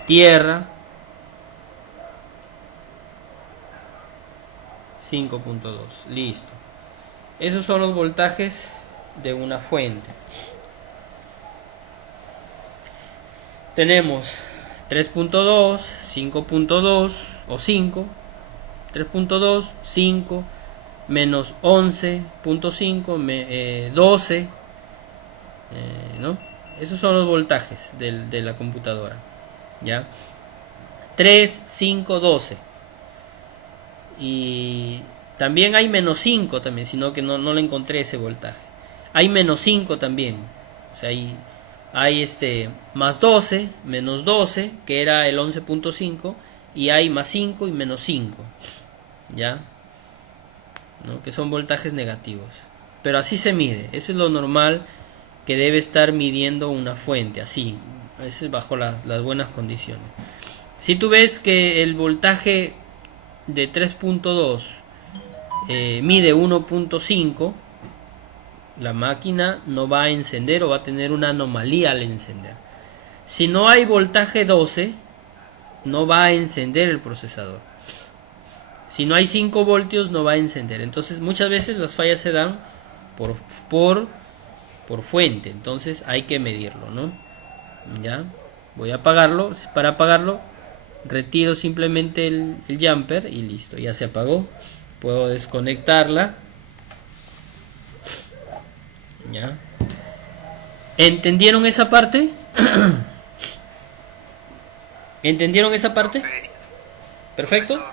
Tierra. 5.2. Listo. Esos son los voltajes de una fuente. Tenemos 3.2, 5.2 o 5, 3.2, 5, menos 11.5, 12, ¿no? Esos son los voltajes de la computadora, ¿ya? 3, 5, 12. Y también hay menos 5 también, sino que no le encontré ese voltaje. Hay menos 5 también. O sea, hay más 12, menos 12, que era el 11.5, y hay más 5 y menos 5, ¿ya? ¿No? Que son voltajes negativos. Pero así se mide, eso es lo normal que debe estar midiendo una fuente, así, eso es bajo las buenas condiciones. Si tú ves que el voltaje de 3.2 mide 1.5, la máquina no va a encender o va a tener una anomalía al encender. Si no hay voltaje 12, no va a encender el procesador. Si no hay 5 voltios, no va a encender. Entonces muchas veces las fallas se dan por fuente. Entonces hay que medirlo, ¿no? Ya, voy a apagarlo. Para apagarlo, retiro simplemente el jumper y listo, ya se apagó. Puedo desconectarla. Ya. ¿Entendieron esa parte? ¿Entendieron esa parte? ¿Perfecto?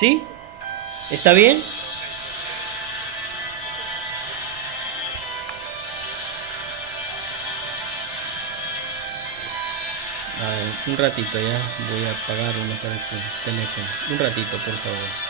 ¿Sí? ¿Está bien? A ver, un ratito ya. Voy a apagar una para el teléfono. Un ratito, por favor.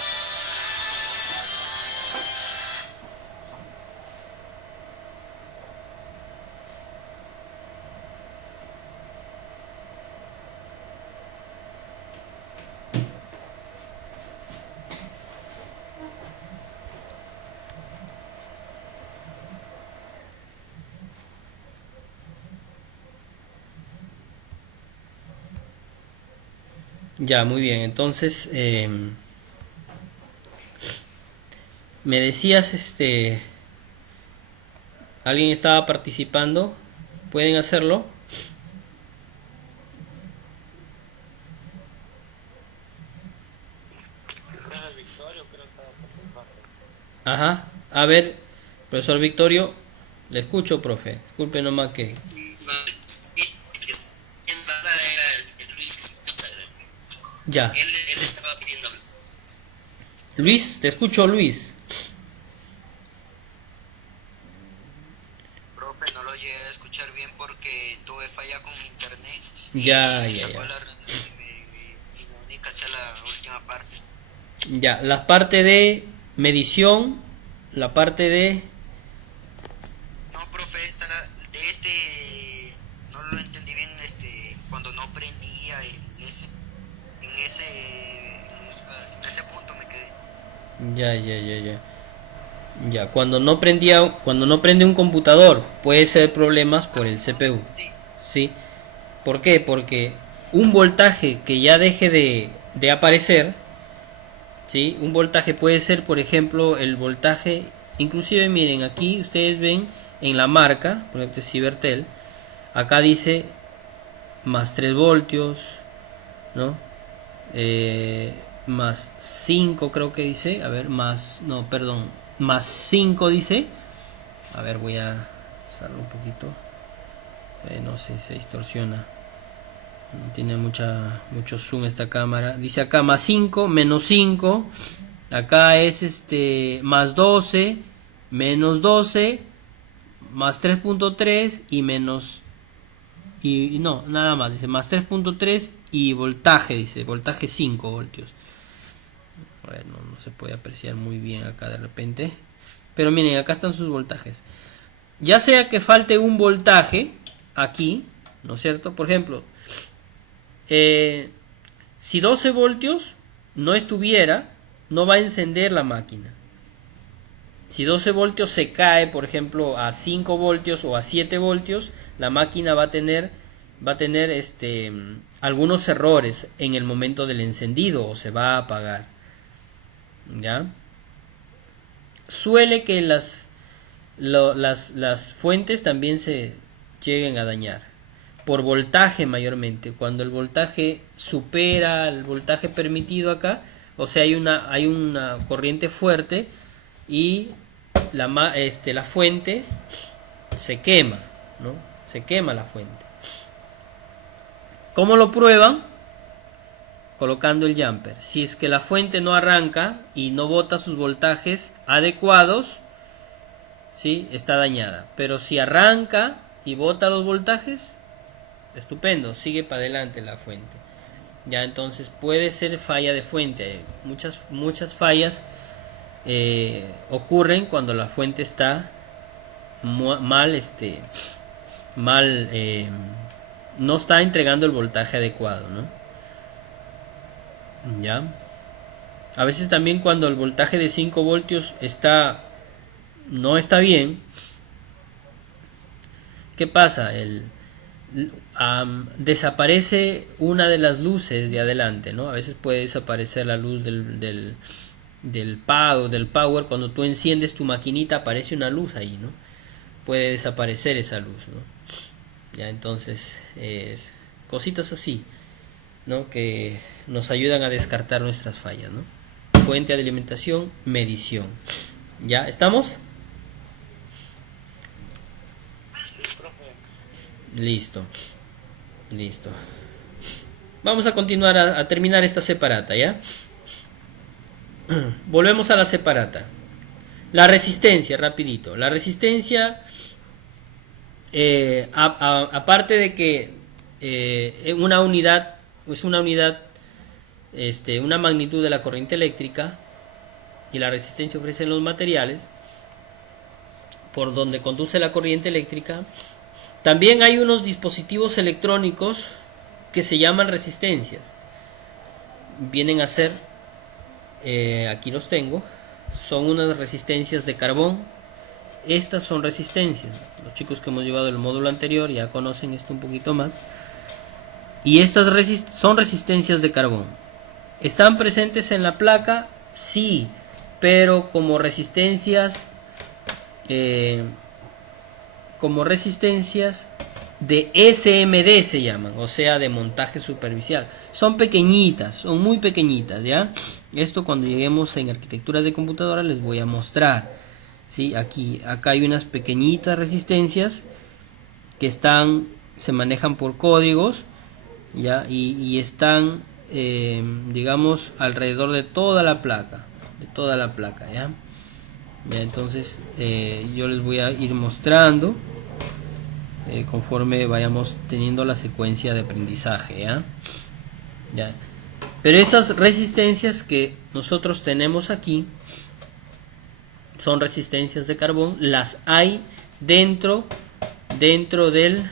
Ya, muy bien. Entonces, me decías, alguien estaba participando. ¿Pueden hacerlo? Ajá. A ver, profesor Victorio, le escucho, profe. Disculpe nomás que... Ya. Él estaba pidiendo. Luis, te escucho, Luis. Ya, Y ya, sacó ya. y me uní casi a la última parte. Ya, la parte de medición, la parte de... No, profe, no lo entendí bien, cuando no prendía en ese punto me quedé. Ya, ya, ya, ya. Ya, cuando no prende un computador, puede ser problemas por el CPU. Sí. ¿Sí? ¿Por qué? Porque un voltaje que ya deje de aparecer, ¿sí? Un voltaje puede ser, por ejemplo, el voltaje, inclusive miren, aquí ustedes ven en la marca, por ejemplo, Cibertel, acá dice más 3 voltios, ¿no? Más 5 creo que dice, a ver, más, no, perdón, más 5 dice, a ver, voy a hacerlo un poquito, no sé, se distorsiona, no tiene mucho zoom esta cámara, dice acá más 5 menos 5, acá es más 12 menos 12 más 3.3 y menos, y no, nada más, dice más 3.3 y voltaje, dice voltaje 5 voltios. A ver, no se puede apreciar muy bien acá de repente, pero miren, acá están sus voltajes. Ya sea que falte un voltaje aquí, ¿no es cierto? Por ejemplo, si 12 voltios no estuviera, no va a encender la máquina. Si 12 voltios se cae, por ejemplo, a 5 voltios o a 7 voltios, la máquina va a tener algunos errores en el momento del encendido o se va a apagar. ¿Ya? Suele que las fuentes también se lleguen a dañar por voltaje mayormente. Cuando el voltaje supera el voltaje permitido acá, o sea, hay una corriente fuerte y la fuente se quema, ¿no? Se quema la fuente. ¿Cómo lo prueban? Colocando el jumper. Si es que la fuente no arranca y no bota sus voltajes adecuados, ¿sí? Está dañada. Pero si arranca y bota los voltajes, estupendo, sigue para adelante la fuente. Ya, entonces puede ser falla de fuente. Muchas fallas ocurren cuando la fuente está mal, no está entregando el voltaje adecuado, ¿no? Ya. A veces también cuando el voltaje de 5 voltios no está bien, ¿qué pasa? Desaparece una de las luces de adelante, ¿no? A veces puede desaparecer la luz del power. Cuando tú enciendes tu maquinita aparece una luz ahí, ¿no? Puede desaparecer esa luz, ¿no? Ya, entonces cositas así, ¿no? Que nos ayudan a descartar nuestras fallas, ¿no? Fuente de alimentación, medición. ¿Ya estamos? Listo. Vamos a continuar a terminar esta separata, ¿ya? Volvemos a la separata. La resistencia, rapidito. La resistencia, aparte de que una unidad es una magnitud de la corriente eléctrica, y la resistencia ofrecen los materiales por donde conduce la corriente eléctrica. También hay unos dispositivos electrónicos que se llaman resistencias. Vienen a ser, aquí los tengo, son unas resistencias de carbón. Estas son resistencias. Los chicos que hemos llevado el módulo anterior ya conocen esto un poquito más. Y estas son resistencias de carbón. ¿Están presentes en la placa? Sí, pero como resistencias de SMD se llaman, o sea, de montaje superficial. Son pequeñitas, son muy pequeñitas, ¿ya? Esto cuando lleguemos en arquitectura de computadora les voy a mostrar. ¿Sí? Acá hay unas pequeñitas resistencias que se manejan por códigos, ¿ya? Y están, digamos, alrededor de toda la placa, ¿ya? Ya, entonces yo les voy a ir mostrando conforme vayamos teniendo la secuencia de aprendizaje, ¿ya? Ya. Pero estas resistencias que nosotros tenemos aquí son resistencias de carbón, las hay dentro de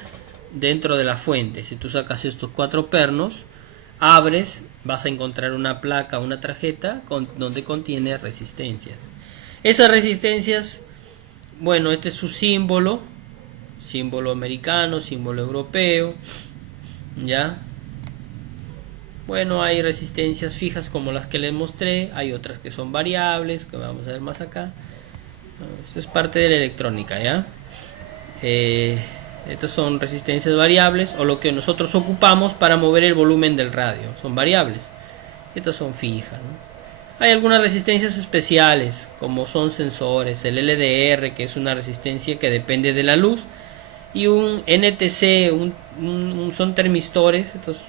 la fuente. Si tú sacas estos 4 pernos, abres, vas a encontrar una placa, una tarjeta donde contiene resistencias. Esas resistencias, bueno, este es su símbolo americano, símbolo europeo, ¿ya? Bueno, hay resistencias fijas como las que les mostré, hay otras que son variables, que vamos a ver más acá. Esto es parte de la electrónica, ¿ya? Estas son resistencias variables, o lo que nosotros ocupamos para mover el volumen del radio, son variables. Estas son fijas, ¿no? Hay algunas resistencias especiales, como son sensores, el LDR, que es una resistencia que depende de la luz, y un NTC, son termistores, estos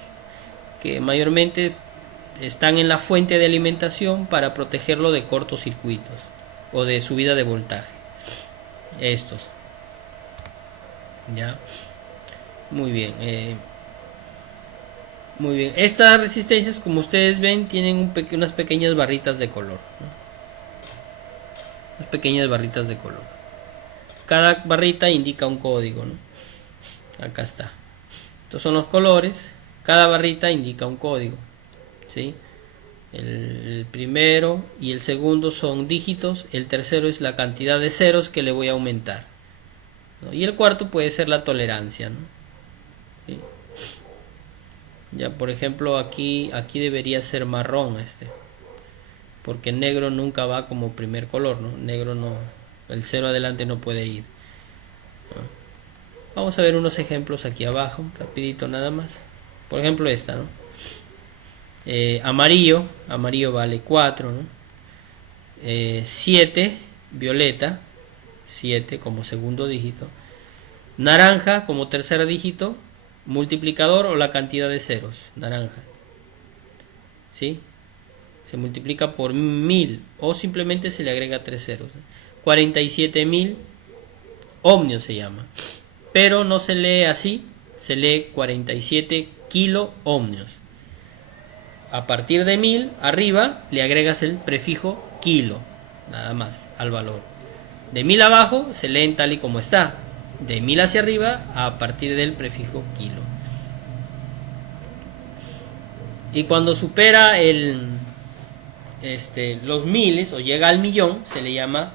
que mayormente están en la fuente de alimentación para protegerlo de cortocircuitos o de subida de voltaje. Estos, ya, muy bien. Muy bien, estas resistencias, como ustedes ven, tienen unas pequeñas barritas de color, ¿no? Unas pequeñas barritas de color. Cada barrita indica un código, ¿no? Acá está. Estos son los colores. Cada barrita indica un código, ¿sí? El primero y el segundo son dígitos. El tercero es la cantidad de ceros que le voy a aumentar, ¿no? Y el cuarto puede ser la tolerancia, ¿no? ¿Sí? Ya, por ejemplo, aquí debería ser marrón porque negro nunca va como primer color, ¿no? Negro no, el cero adelante no puede ir, ¿no? Vamos a ver unos ejemplos aquí abajo, rapidito nada más. Por ejemplo esta, ¿no? Amarillo vale 4, ¿no? 7, violeta, 7 como segundo dígito. Naranja como tercer dígito. Multiplicador o la cantidad de ceros, naranja, ¿sí? Se multiplica por 1000 o simplemente se le agrega 3 ceros. 47.000 ohmios se llama, pero no se lee así, se lee 47 kilo ohmios. A partir de 1000 arriba le agregas el prefijo kilo, nada más, al valor. De 1000 abajo se leen tal y como está. De 1000 hacia arriba a partir del prefijo kilo. Y cuando supera los miles o llega al millón, se le llama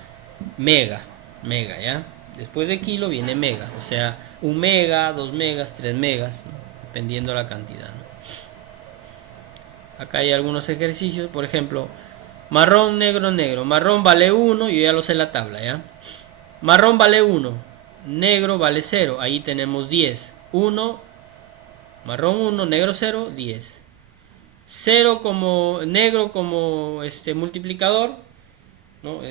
mega, ¿ya? Después de kilo viene mega, o sea, 1 mega, 2 megas, 3 megas, ¿no? Dependiendo la cantidad, ¿no? Acá hay algunos ejercicios, por ejemplo, marrón, negro, negro. Marrón vale 1, yo ya lo sé en la tabla, ¿ya? Marrón vale 1. Negro vale 0, ahí tenemos 10. 1, marrón 1, negro 0, 10. 0 como negro como multiplicador, ¿no?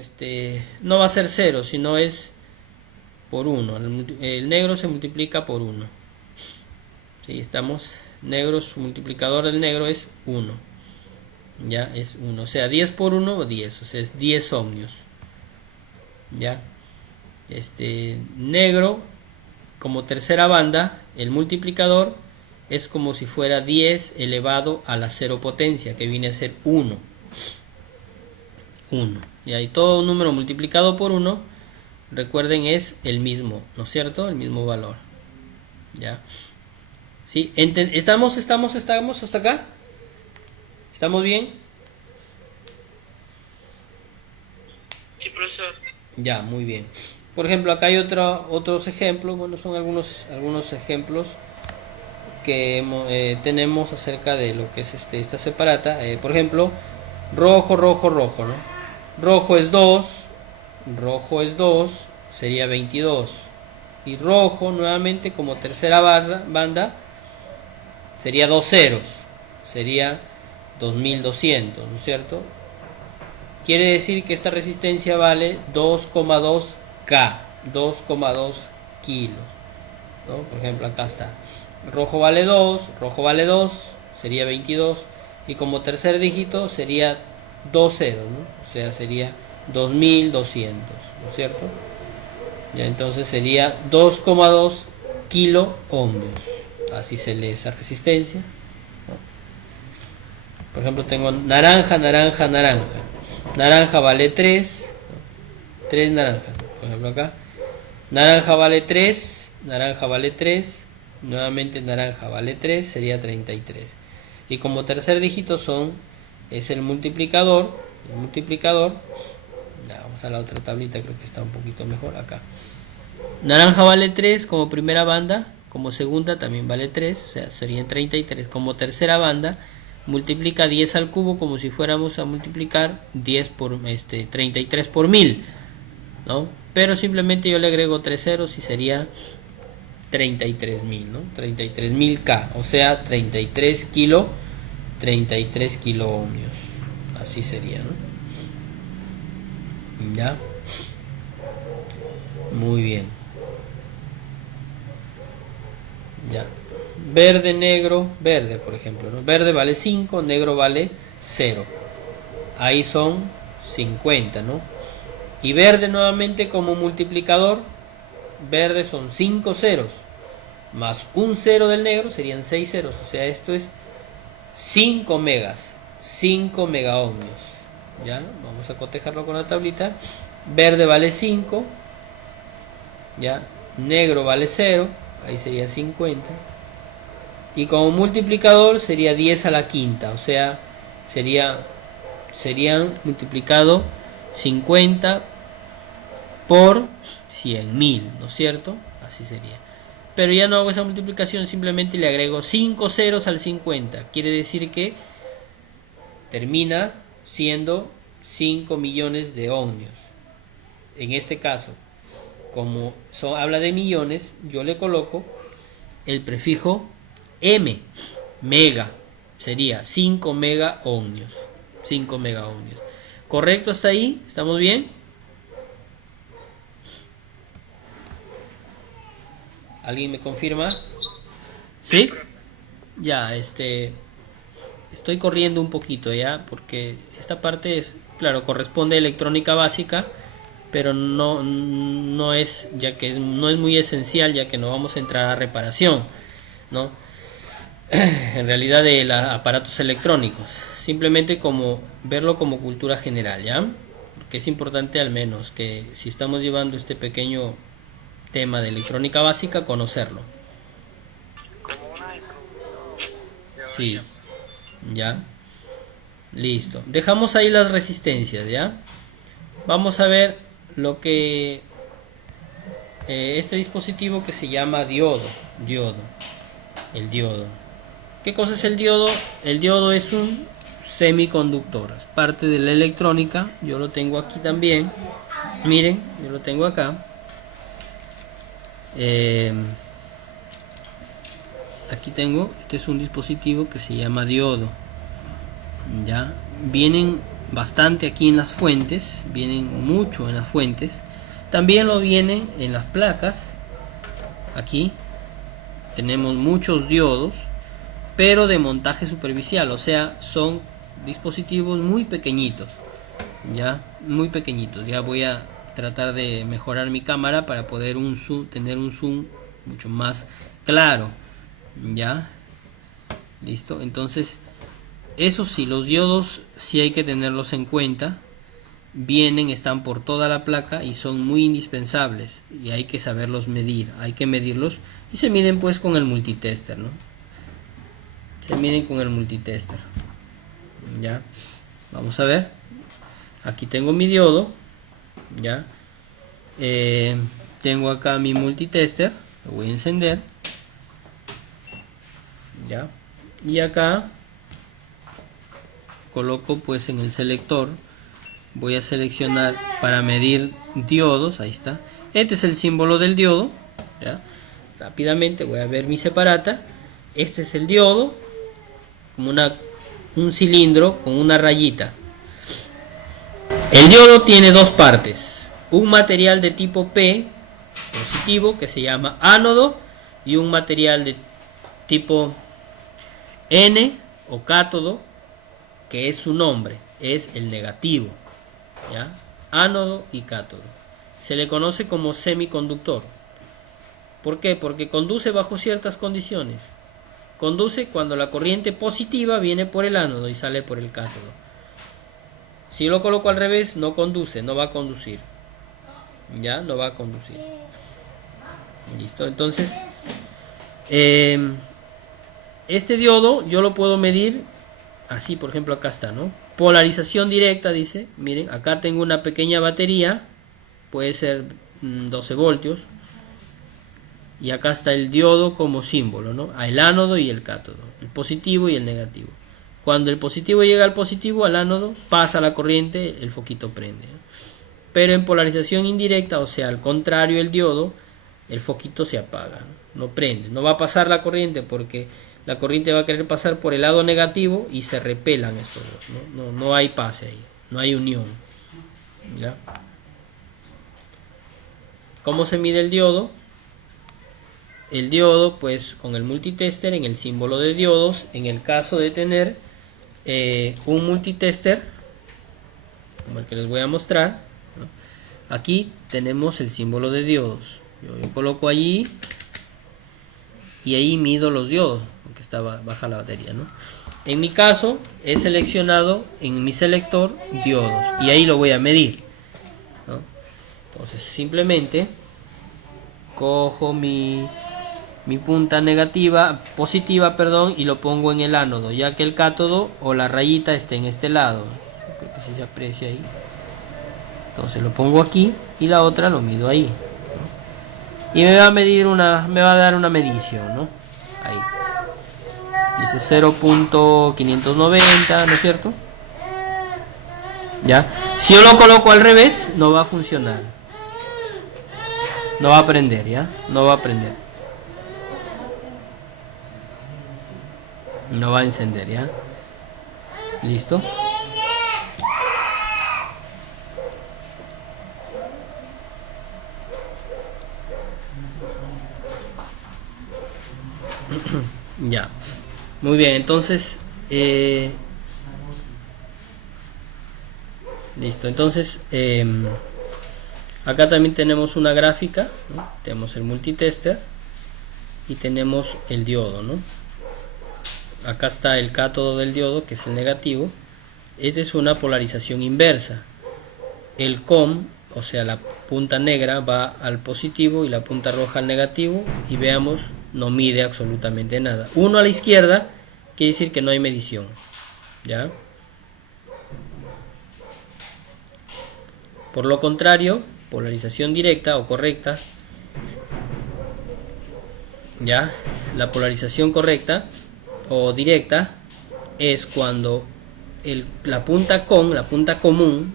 No va a ser 0, sino es por 1. El negro se multiplica por 1. ¿Sí? Estamos, negro, su multiplicador del negro es 1. Ya, es 1. O sea, 10 por 1, 10. O sea, es 10 ohmios. Ya. Negro como tercera banda, el multiplicador es como si fuera 10 elevado a la 0 potencia, que viene a ser 1. Y ahí todo número multiplicado por 1, recuerden, es el mismo, ¿no es cierto? El mismo valor. ¿Ya? ¿Sí? ¿Estamos hasta acá? ¿Estamos bien? Sí, profesor. Ya, muy bien. Por ejemplo, acá hay otros ejemplos. Bueno, son algunos ejemplos que tenemos acerca de lo que es esta separata. Por ejemplo, rojo, ¿no? Rojo es 2, sería 22. Y rojo, nuevamente, como tercera banda, sería 2 ceros, sería 2200, ¿no es cierto? Quiere decir que esta resistencia vale 2,2 K, 2,2 kilos, ¿no? Por ejemplo, acá está. Rojo vale 2, sería 22. Y como tercer dígito sería 2 ceros, ¿no? O sea, sería 2200, ¿no es cierto? Ya, entonces sería 2,2 kilo ohmios. Así se lee esa resistencia, ¿no? Por ejemplo, tengo naranja, naranja, naranja. Naranja vale 3, 3 naranjas, por ejemplo acá. Naranja vale 3, naranja vale 3, nuevamente naranja vale 3, sería 33. Y como tercer dígito es el multiplicador. Vamos a la otra tablita, creo que está un poquito mejor acá. Naranja vale 3 como primera banda, como segunda también vale 3, o sea, serían 33. Como tercera banda, multiplica 10 al cubo como si fuéramos a multiplicar 10 por 33 por 1000, ¿no? Pero simplemente yo le agrego 3 ceros y sería 33.000, ¿no? 33.000 K, o sea, 33 kilo ohmios. Así sería, ¿no? Ya. Muy bien. Ya. Verde, negro, verde, por ejemplo, ¿no? Verde vale 5, negro vale 0. Ahí son 50, ¿no? Y verde nuevamente como multiplicador. Verde son 5 ceros. Más un 0 del negro serían 6 ceros. O sea, esto es 5 megas. 5 mega ohmios. Ya, vamos a cotejarlo con la tablita. Verde vale 5. Ya, negro vale 0. Ahí sería 50. Y como multiplicador sería 10 a la quinta. O sea, serían multiplicado 50 por 100.000, ¿no es cierto? Así sería. Pero ya no hago esa multiplicación, simplemente le agrego 5 ceros al 50. Quiere decir que termina siendo 5 millones de ohmios. En este caso, como habla de millones, yo le coloco el prefijo M, mega. Sería 5 mega ohmios. 5 mega ohmios. ¿Correcto hasta ahí? ¿Estamos bien? ¿Alguien me confirma? ¿Sí? Ya, estoy corriendo un poquito ya, porque esta parte es, claro, corresponde a electrónica básica, pero no es, ya que no es muy esencial, ya que no vamos a entrar a reparación, ¿no? En realidad de los aparatos electrónicos, simplemente como verlo como cultura general, ¿ya? Que es importante al menos que si estamos llevando este pequeño tema de electrónica básica, conocerlo. Como una introducción. Sí, ya. Listo. Dejamos ahí las resistencias, ¿ya? Vamos a ver lo que este dispositivo que se llama diodo. El diodo. ¿Qué cosa es el diodo? El diodo es un semiconductor, es parte de la electrónica. Yo lo tengo aquí también. Miren, yo lo tengo acá. Aquí tengo, este es un dispositivo que se llama diodo. Ya vienen bastante aquí en las fuentes, vienen mucho en las fuentes. También lo vienen en las placas. Aquí tenemos muchos diodos, pero de montaje superficial, o sea, son dispositivos muy pequeñitos, ya muy pequeñitos. Ya voy a tratar de mejorar mi cámara para poder tener un zoom mucho más claro, ya. Listo. Entonces, eso sí, los diodos sí hay que tenerlos en cuenta. Están por toda la placa y son muy indispensables y hay que saberlos medir, hay que medirlos y se miden pues con el multitester, ¿no? Se miden con el multitester. Ya, vamos a ver. Aquí tengo mi diodo, ya. Tengo acá mi multitester, lo voy a encender, ya. Y acá coloco pues en el selector, voy a seleccionar para medir diodos. Ahí está. Este es el símbolo del diodo, ¿ya? Rápidamente voy a ver mi separata. Este es el diodo, como un cilindro con una rayita. El diodo tiene dos partes: un material de tipo P positivo que se llama ánodo y un material de tipo N o cátodo, que es su nombre, es el negativo, ¿ya? Ánodo y cátodo. Se le conoce como semiconductor. ¿Por qué? Porque conduce bajo ciertas condiciones. Conduce cuando la corriente positiva viene por el ánodo y sale por el cátodo. Si lo coloco al revés, no conduce, no va a conducir. Ya, no va a conducir. Listo, entonces este diodo yo lo puedo medir así, por ejemplo, acá está, ¿no? Polarización directa, dice. Miren, acá tengo una pequeña batería, puede ser 12 voltios. Y acá está el diodo como símbolo, ¿no? El ánodo y el cátodo, el positivo y el negativo. Cuando el positivo llega al positivo, al ánodo, pasa la corriente, el foquito prende, ¿no? Pero en polarización indirecta, o sea, al contrario el diodo, el foquito se apaga, no prende, no va a pasar la corriente porque la corriente va a querer pasar por el lado negativo y se repelan estos dos, no hay pase ahí, no hay unión. ¿Ya? ¿Cómo se mide el diodo? El diodo, pues con el multitester en el símbolo de diodos, en el caso de tener un multitester como el que les voy a mostrar, ¿no? Aquí tenemos el símbolo de diodos. Yo coloco allí y ahí mido los diodos, aunque está baja la batería, ¿no? En mi caso he seleccionado en mi selector diodos y ahí lo voy a medir, ¿no? Entonces simplemente cojo mi punta positiva, y lo pongo en el ánodo, ya que el cátodo o la rayita está en este lado. Creo que si se aprecia ahí. Entonces lo pongo aquí y la otra lo mido ahí, ¿no? Y me va a dar una medición, ¿no? Ahí. Dice 0.590, ¿no es cierto? Ya. Si yo lo coloco al revés, no va a funcionar. No va a prender, ¿ya? No va a prender. No va a encender, ¿ya? ¿Listo? Ya. Muy bien, entonces listo, entonces acá también tenemos una gráfica, ¿no? Tenemos el multitester y tenemos el diodo, ¿no? Acá está el cátodo del diodo, que es el negativo. Esta es una polarización inversa. El COM, o sea la punta negra, va al positivo y la punta roja al negativo, y veamos, no mide absolutamente nada. 1 a la izquierda quiere decir que no hay medición, ¿ya? Por lo contrario, polarización directa o correcta, ¿ya? La polarización correcta o directa es cuando la punta común,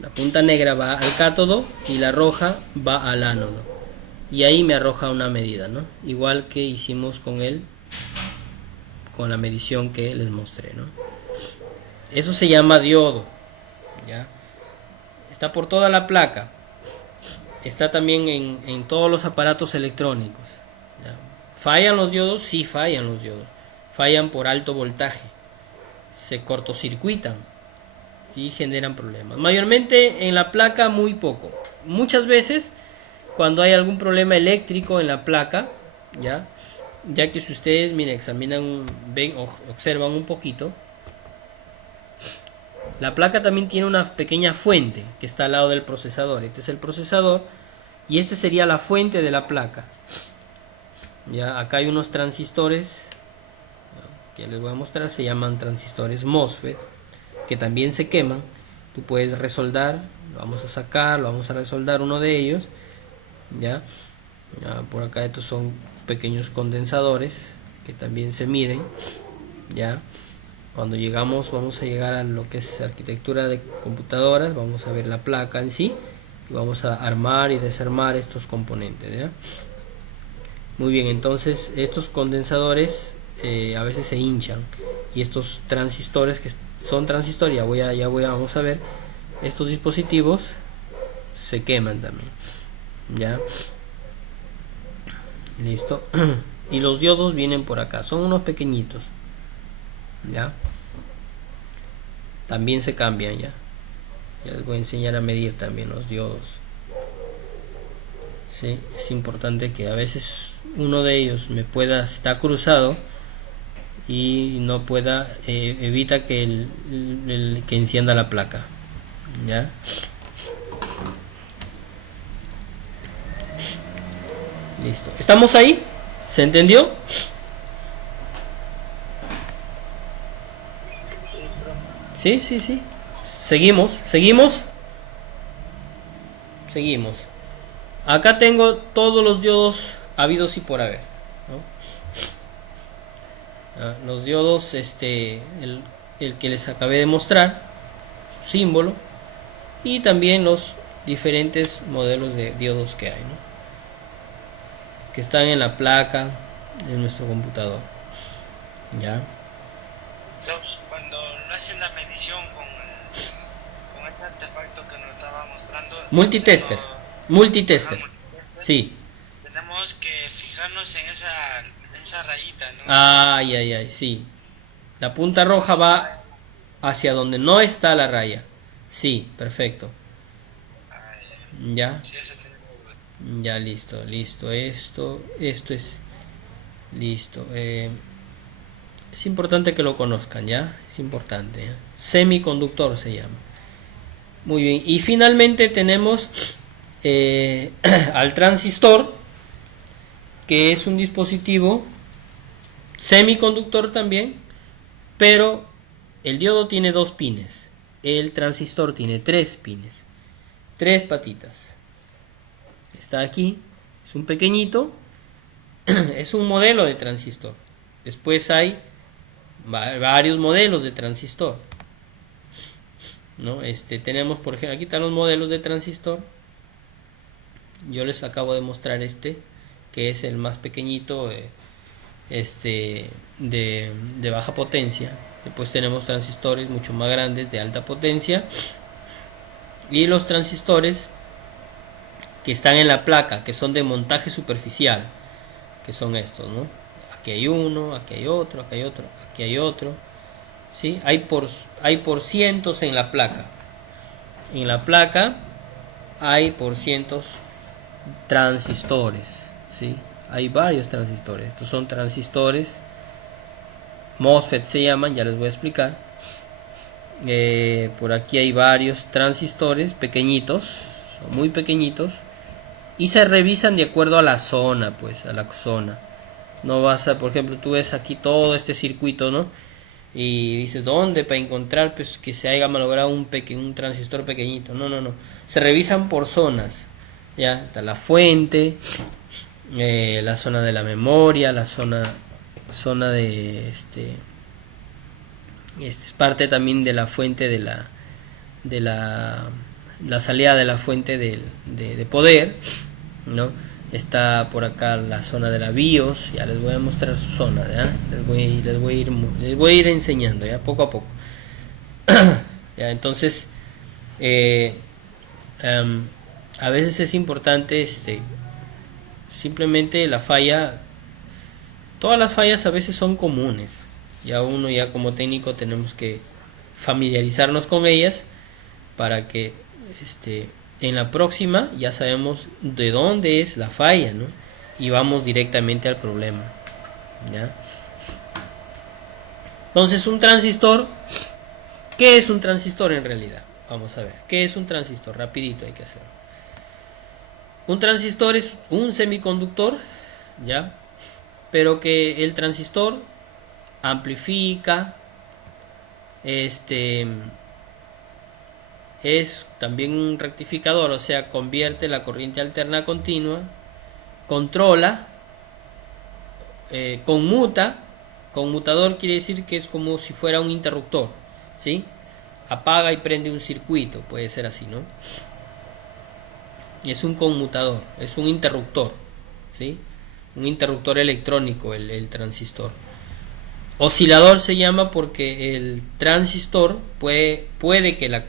la punta negra va al cátodo y la roja va al ánodo, y ahí me arroja una medida, ¿no? Igual que hicimos con la medición que les mostré, ¿no? Eso se llama diodo, ¿ya? Está por toda la placa, está también en todos los aparatos electrónicos, ¿ya? ¿Fallan los diodos? Sí, fallan los diodos. Fallan por alto voltaje, se cortocircuitan y generan problemas. Mayormente en la placa muy poco. Muchas veces cuando hay algún problema eléctrico en la placa, ya que si ustedes, miren, examinan, ven, observan un poquito, la placa también tiene una pequeña fuente que está al lado del procesador. Este es el procesador y este sería la fuente de la placa. Ya, acá hay unos transistores que les voy a mostrar, se llaman transistores MOSFET, que también se queman. Tú puedes resoldar, lo vamos a sacar, lo vamos a resoldar uno de ellos, ya por acá estos son pequeños condensadores que también se miden, ya. Cuando vamos a llegar a lo que es arquitectura de computadoras, vamos a ver la placa en sí y vamos a armar y desarmar estos componentes, ¿ya? Muy bien, entonces estos condensadores a veces se hinchan, y estos transistores que son transistores, vamos a ver, estos dispositivos se queman también, ya. Listo. Y los diodos vienen por acá, son unos pequeñitos, ya. También se cambian, ya les voy a enseñar a medir también los diodos. Sí, es importante que a veces uno de ellos me pueda está cruzado y no pueda, evita que que encienda la placa. ¿Ya? Listo. ¿Estamos ahí? ¿Se entendió? Sí, sí, sí. Seguimos. Acá tengo todos los diodos habidos y por haber, ¿no? Los diodos, el que les acabé de mostrar, su símbolo, y también los diferentes modelos de diodos que hay, ¿no? Que están en la placa de nuestro computador. ¿Ya? Cuando lo hacen la medición con este artefacto que nos estaba mostrando, Multitester. Multitester. Sí. Tenemos que fijarnos en esa rayita, ¿no? Ay, sí. La punta roja va hacia donde no está la raya. Sí, perfecto. Ya. Ya, listo. Esto es listo. Es importante que lo conozcan, ¿ya? Es importante, ¿ya? Semiconductor se llama. Muy bien. Y finalmente tenemos al transistor, que es un dispositivo semiconductor también, pero el diodo tiene 2 pines. El transistor tiene 3 pines. 3 patitas. Está aquí. Es un pequeñito. Es un modelo de transistor. Después hay varios modelos de transistor, ¿no? Tenemos, por ejemplo, aquí están los modelos de transistor. Yo les acabo de mostrar que es el más pequeñito, de baja potencia. Después tenemos transistores mucho más grandes de alta potencia, y los transistores que están en la placa, que son de montaje superficial, que son estos, ¿no? Aquí hay uno, aquí hay otro, aquí hay otro, ¿sí? Hay por cientos en la placa. En la placa hay por cientos transistores, ¿sí? Hay varios transistores. Estos son transistores MOSFET, se llaman, ya les voy a explicar. Por aquí hay varios transistores pequeñitos, son muy pequeñitos, y se revisan de acuerdo a la zona, pues, a la zona. No vas a, por ejemplo, tú ves aquí todo este circuito, ¿no? Y dices, ¿dónde para encontrar, pues, que se haya malogrado un transistor pequeñito? No. Se revisan por zonas. Ya está la fuente, la zona de la memoria, la zona de es parte también de la fuente de la salida de la fuente de poder, ¿no? Está por acá la zona de la BIOS. Ya les voy a mostrar su zona, ¿ya? Les voy a ir enseñando, ya, poco a poco. Ya, entonces a veces es importante simplemente todas las fallas a veces son comunes. Ya como técnico tenemos que familiarizarnos con ellas para que en la próxima ya sabemos de dónde es la falla, ¿no? Y vamos directamente al problema, ¿ya? Entonces, un transistor, ¿qué es un transistor en realidad? Vamos a ver, ¿qué es un transistor? Rapidito hay que hacerlo. Un transistor es un semiconductor, ¿ya? Pero que el transistor amplifica, es también un rectificador, o sea, convierte la corriente alterna a continua, controla, conmuta. Conmutador quiere decir que es como si fuera un interruptor, ¿sí? Apaga y prende un circuito, puede ser así, ¿no? Es un conmutador, es un interruptor, ¿sí? Un interruptor electrónico, el transistor. Oscilador se llama porque el transistor puede que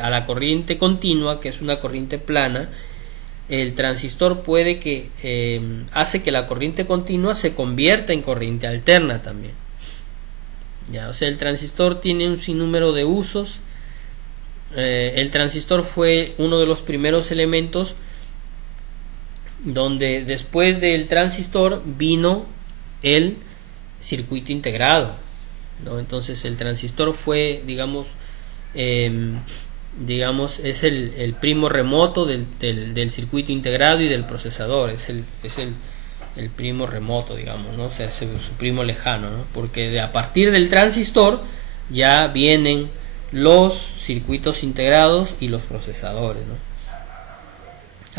a la corriente continua, que es una corriente plana, el transistor puede que hace que la corriente continua se convierta en corriente alterna también. Ya, o sea, el transistor tiene un sinnúmero de usos. El transistor fue uno de los primeros elementos donde después del transistor vino el circuito integrado, ¿no? Entonces el transistor fue, digamos, es el primo remoto del circuito integrado y del procesador, es el primo remoto, digamos, ¿no? O sea, es su primo lejano, ¿no? Porque a partir del transistor ya vienen los circuitos integrados y los procesadores, ¿no?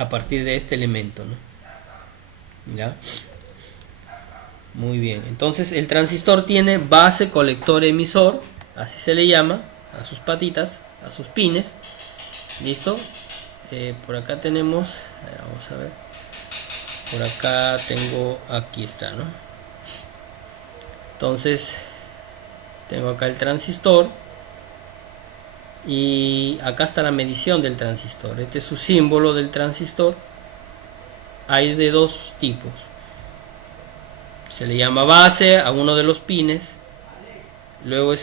A partir de este elemento, ¿no? ¿Ya? Muy bien, entonces el transistor tiene base, colector, emisor, así se le llama a sus patitas, a sus pines. ¿Listo? Por acá tenemos, vamos a ver, por acá tengo, aquí está, ¿no? Entonces tengo acá el transistor y acá está la medición del transistor. Este es su símbolo del transistor. Hay de dos tipos. Se le llama base a uno de los pines, luego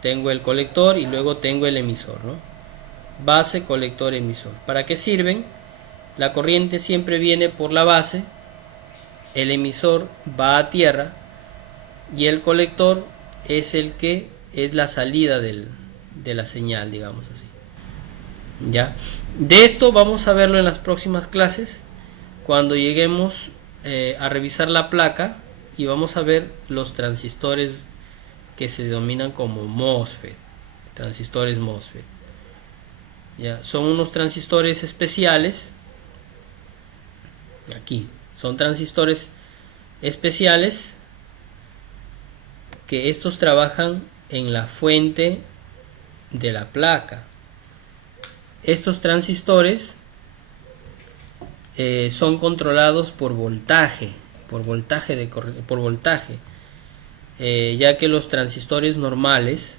tengo el colector y luego tengo el emisor, ¿no? Base, colector, emisor. ¿Para qué sirven? La corriente siempre viene por la base, el emisor va a tierra y el colector es el que es la salida de la señal, digamos así. ¿Ya? De esto vamos a verlo en las próximas clases, cuando lleguemos a revisar la placa y vamos a ver los transistores que se denominan como MOSFET, transistores MOSFET. ¿Ya? Son unos transistores especiales, aquí, son transistores especiales que estos trabajan en la fuente de la placa. Estos transistores son controlados por voltaje, ya que los transistores normales,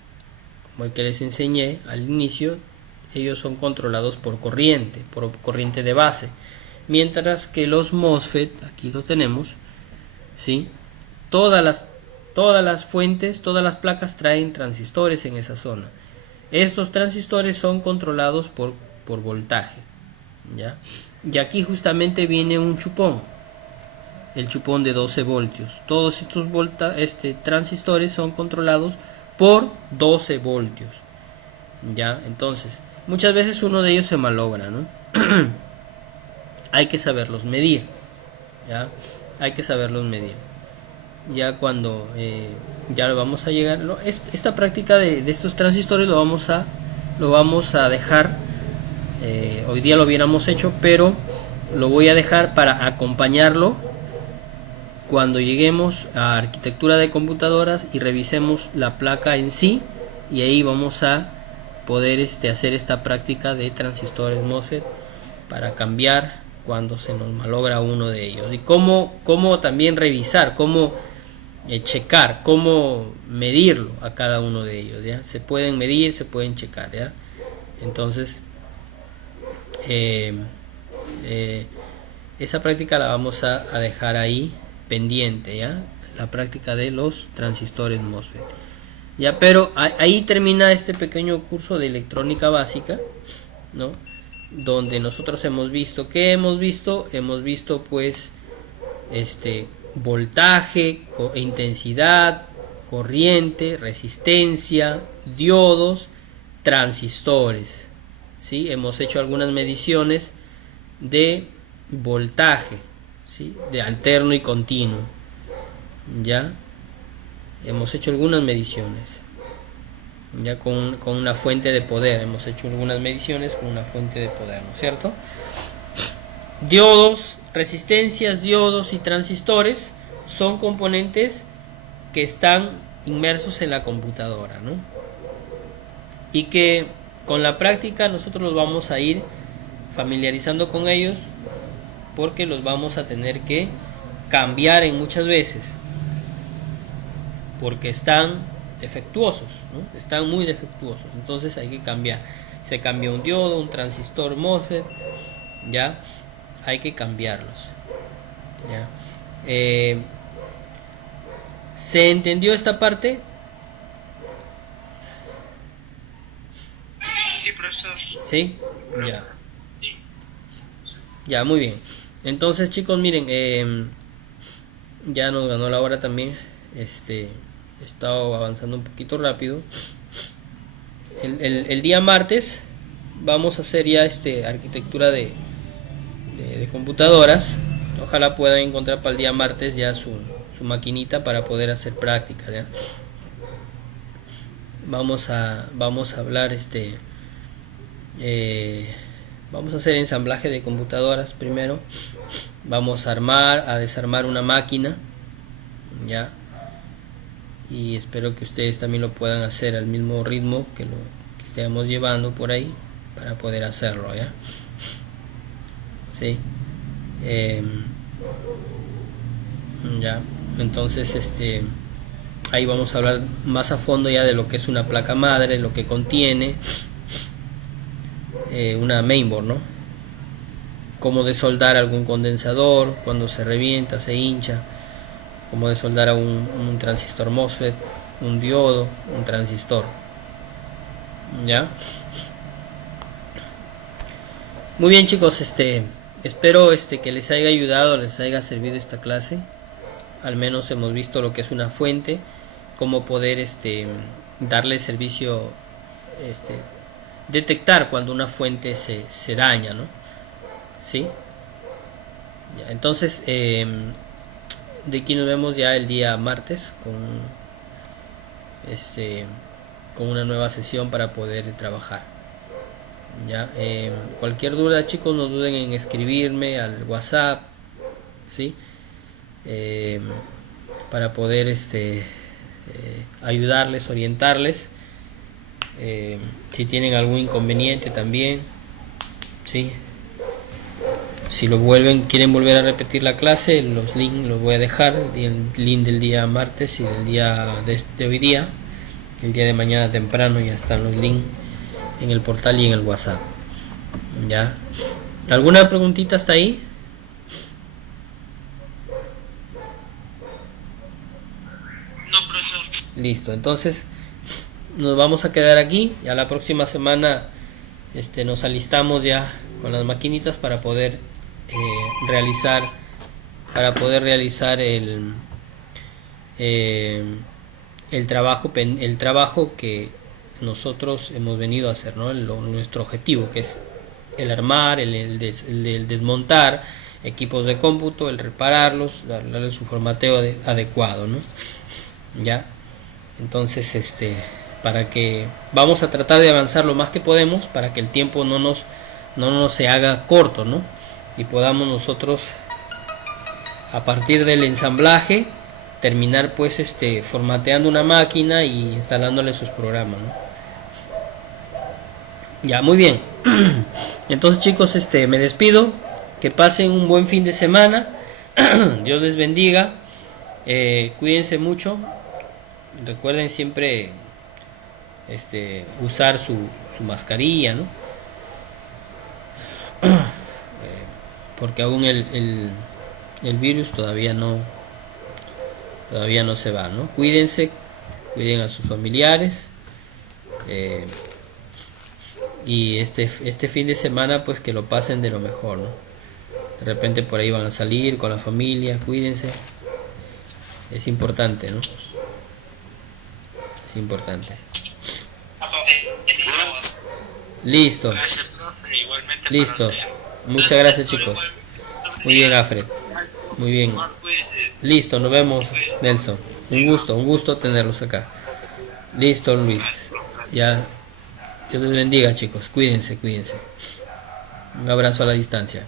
como el que les enseñé al inicio, ellos son controlados por corriente de base, mientras que los MOSFET, aquí lo tenemos, ¿sí? Todas las fuentes, todas las placas traen transistores en esa zona. Estos transistores son controlados por voltaje, ¿ya? Y aquí justamente viene un chupón, el chupón de 12 voltios. Todos estos transistores son controlados por 12 voltios, ¿ya? Entonces, muchas veces uno de ellos se malogra, ¿no? Hay que saberlos medir, ¿ya? Hay que saberlos medir. Ya cuando ya lo vamos a llegar, esta práctica de estos transistores lo vamos a dejar, hoy día lo hubiéramos hecho, pero lo voy a dejar para acompañarlo cuando lleguemos a arquitectura de computadoras y revisemos la placa en sí, y ahí vamos a poder hacer esta práctica de transistores MOSFET para cambiar cuando se nos malogra uno de ellos, y cómo también revisar, cómo checar, cómo medirlo a cada uno de ellos, ¿ya? Se pueden medir, se pueden checar, ¿ya? Entonces esa práctica la vamos a dejar ahí pendiente, ¿ya? La práctica de los transistores MOSFET, ¿ya? Pero ahí termina este pequeño curso de electrónica básica, ¿no? Donde nosotros hemos visto pues voltaje, intensidad, corriente, resistencia, diodos, transistores, ¿sí? Hemos hecho algunas mediciones de voltaje, ¿sí? De alterno y continuo, ya hemos hecho algunas mediciones, ya con una fuente de poder, hemos hecho algunas mediciones con una fuente de poder, ¿no es cierto? Diodos, resistencias, diodos y transistores son componentes que están inmersos en la computadora, ¿no? Y que con la práctica nosotros los vamos a ir familiarizando con ellos, porque los vamos a tener que cambiar en muchas veces, porque están defectuosos, ¿no? Están muy defectuosos, entonces hay que cambiar. Se cambia un diodo, un transistor MOSFET, ya hay que cambiarlos, ¿ya? ¿Se entendió esta parte? Sí, profesor. ¿Sí? Ya, muy bien. Entonces, chicos, miren, ya nos ganó la hora también. He estado avanzando un poquito rápido. El día martes vamos a hacer ya arquitectura de computadoras. Ojalá puedan encontrar para el día martes ya su maquinita para poder hacer prácticas, ¿ya? Vamos a hablar vamos a hacer ensamblaje de computadoras primero. Vamos a desarmar una máquina, ya, y espero que ustedes también lo puedan hacer al mismo ritmo que lo que estemos llevando por ahí para poder hacerlo, ya. Sí. Ya, entonces ahí vamos a hablar más a fondo ya de lo que es una placa madre, lo que contiene una mainboard, ¿no? Cómo desoldar algún condensador cuando se revienta, se hincha, cómo desoldar a un transistor MOSFET, un diodo, un transistor, ¿ya? Muy bien, chicos, espero que les haya ayudado, les haya servido esta clase. Al menos hemos visto lo que es una fuente, cómo poder darle servicio, detectar cuando una fuente se daña, ¿no? ¿Sí? Ya, entonces, de aquí nos vemos ya el día martes con una nueva sesión para poder trabajar. Ya, cualquier duda, chicos, no duden en escribirme al WhatsApp, ¿sí? Para poder ayudarles, orientarles, si tienen algún inconveniente también, ¿sí? Si quieren volver a repetir la clase, los links los voy a dejar, el link del día martes y del día de hoy día, el día de mañana temprano ya están los links en el portal y en el WhatsApp. ¿Ya? ¿Alguna preguntita hasta ahí? No, profesor. Listo, entonces nos vamos a quedar aquí. Ya la próxima semana nos alistamos ya con las maquinitas para poder realizar el trabajo que nosotros hemos venido a hacer, ¿no? Nuestro objetivo, que es el armar, el desmontar equipos de cómputo, el repararlos, darle su formateo adecuado, ¿no? Ya, entonces para que vamos a tratar de avanzar lo más que podemos para que el tiempo no nos se haga corto, ¿no? Y podamos nosotros, a partir del ensamblaje, terminar pues formateando una máquina y instalándole sus programas, ¿no? Ya, muy bien. Entonces, chicos, me despido. Que pasen un buen fin de semana. Dios les bendiga. Cuídense mucho. Recuerden siempre usar su mascarilla, ¿no? Porque aún el virus todavía no se va, ¿no? Cuídense, cuiden a sus familiares, y este fin de semana pues que lo pasen de lo mejor, ¿no? De repente por ahí van a salir con la familia, cuídense, es importante, ¿no? Es importante. Listo. Gracias, profe. Igualmente. Listo. Para usted. Muchas gracias, chicos. Muy bien, Alfred. Muy bien. Listo, nos vemos, Nelson. Un gusto tenerlos acá. Listo, Luis. Ya. Dios les bendiga, chicos. Cuídense. Un abrazo a la distancia.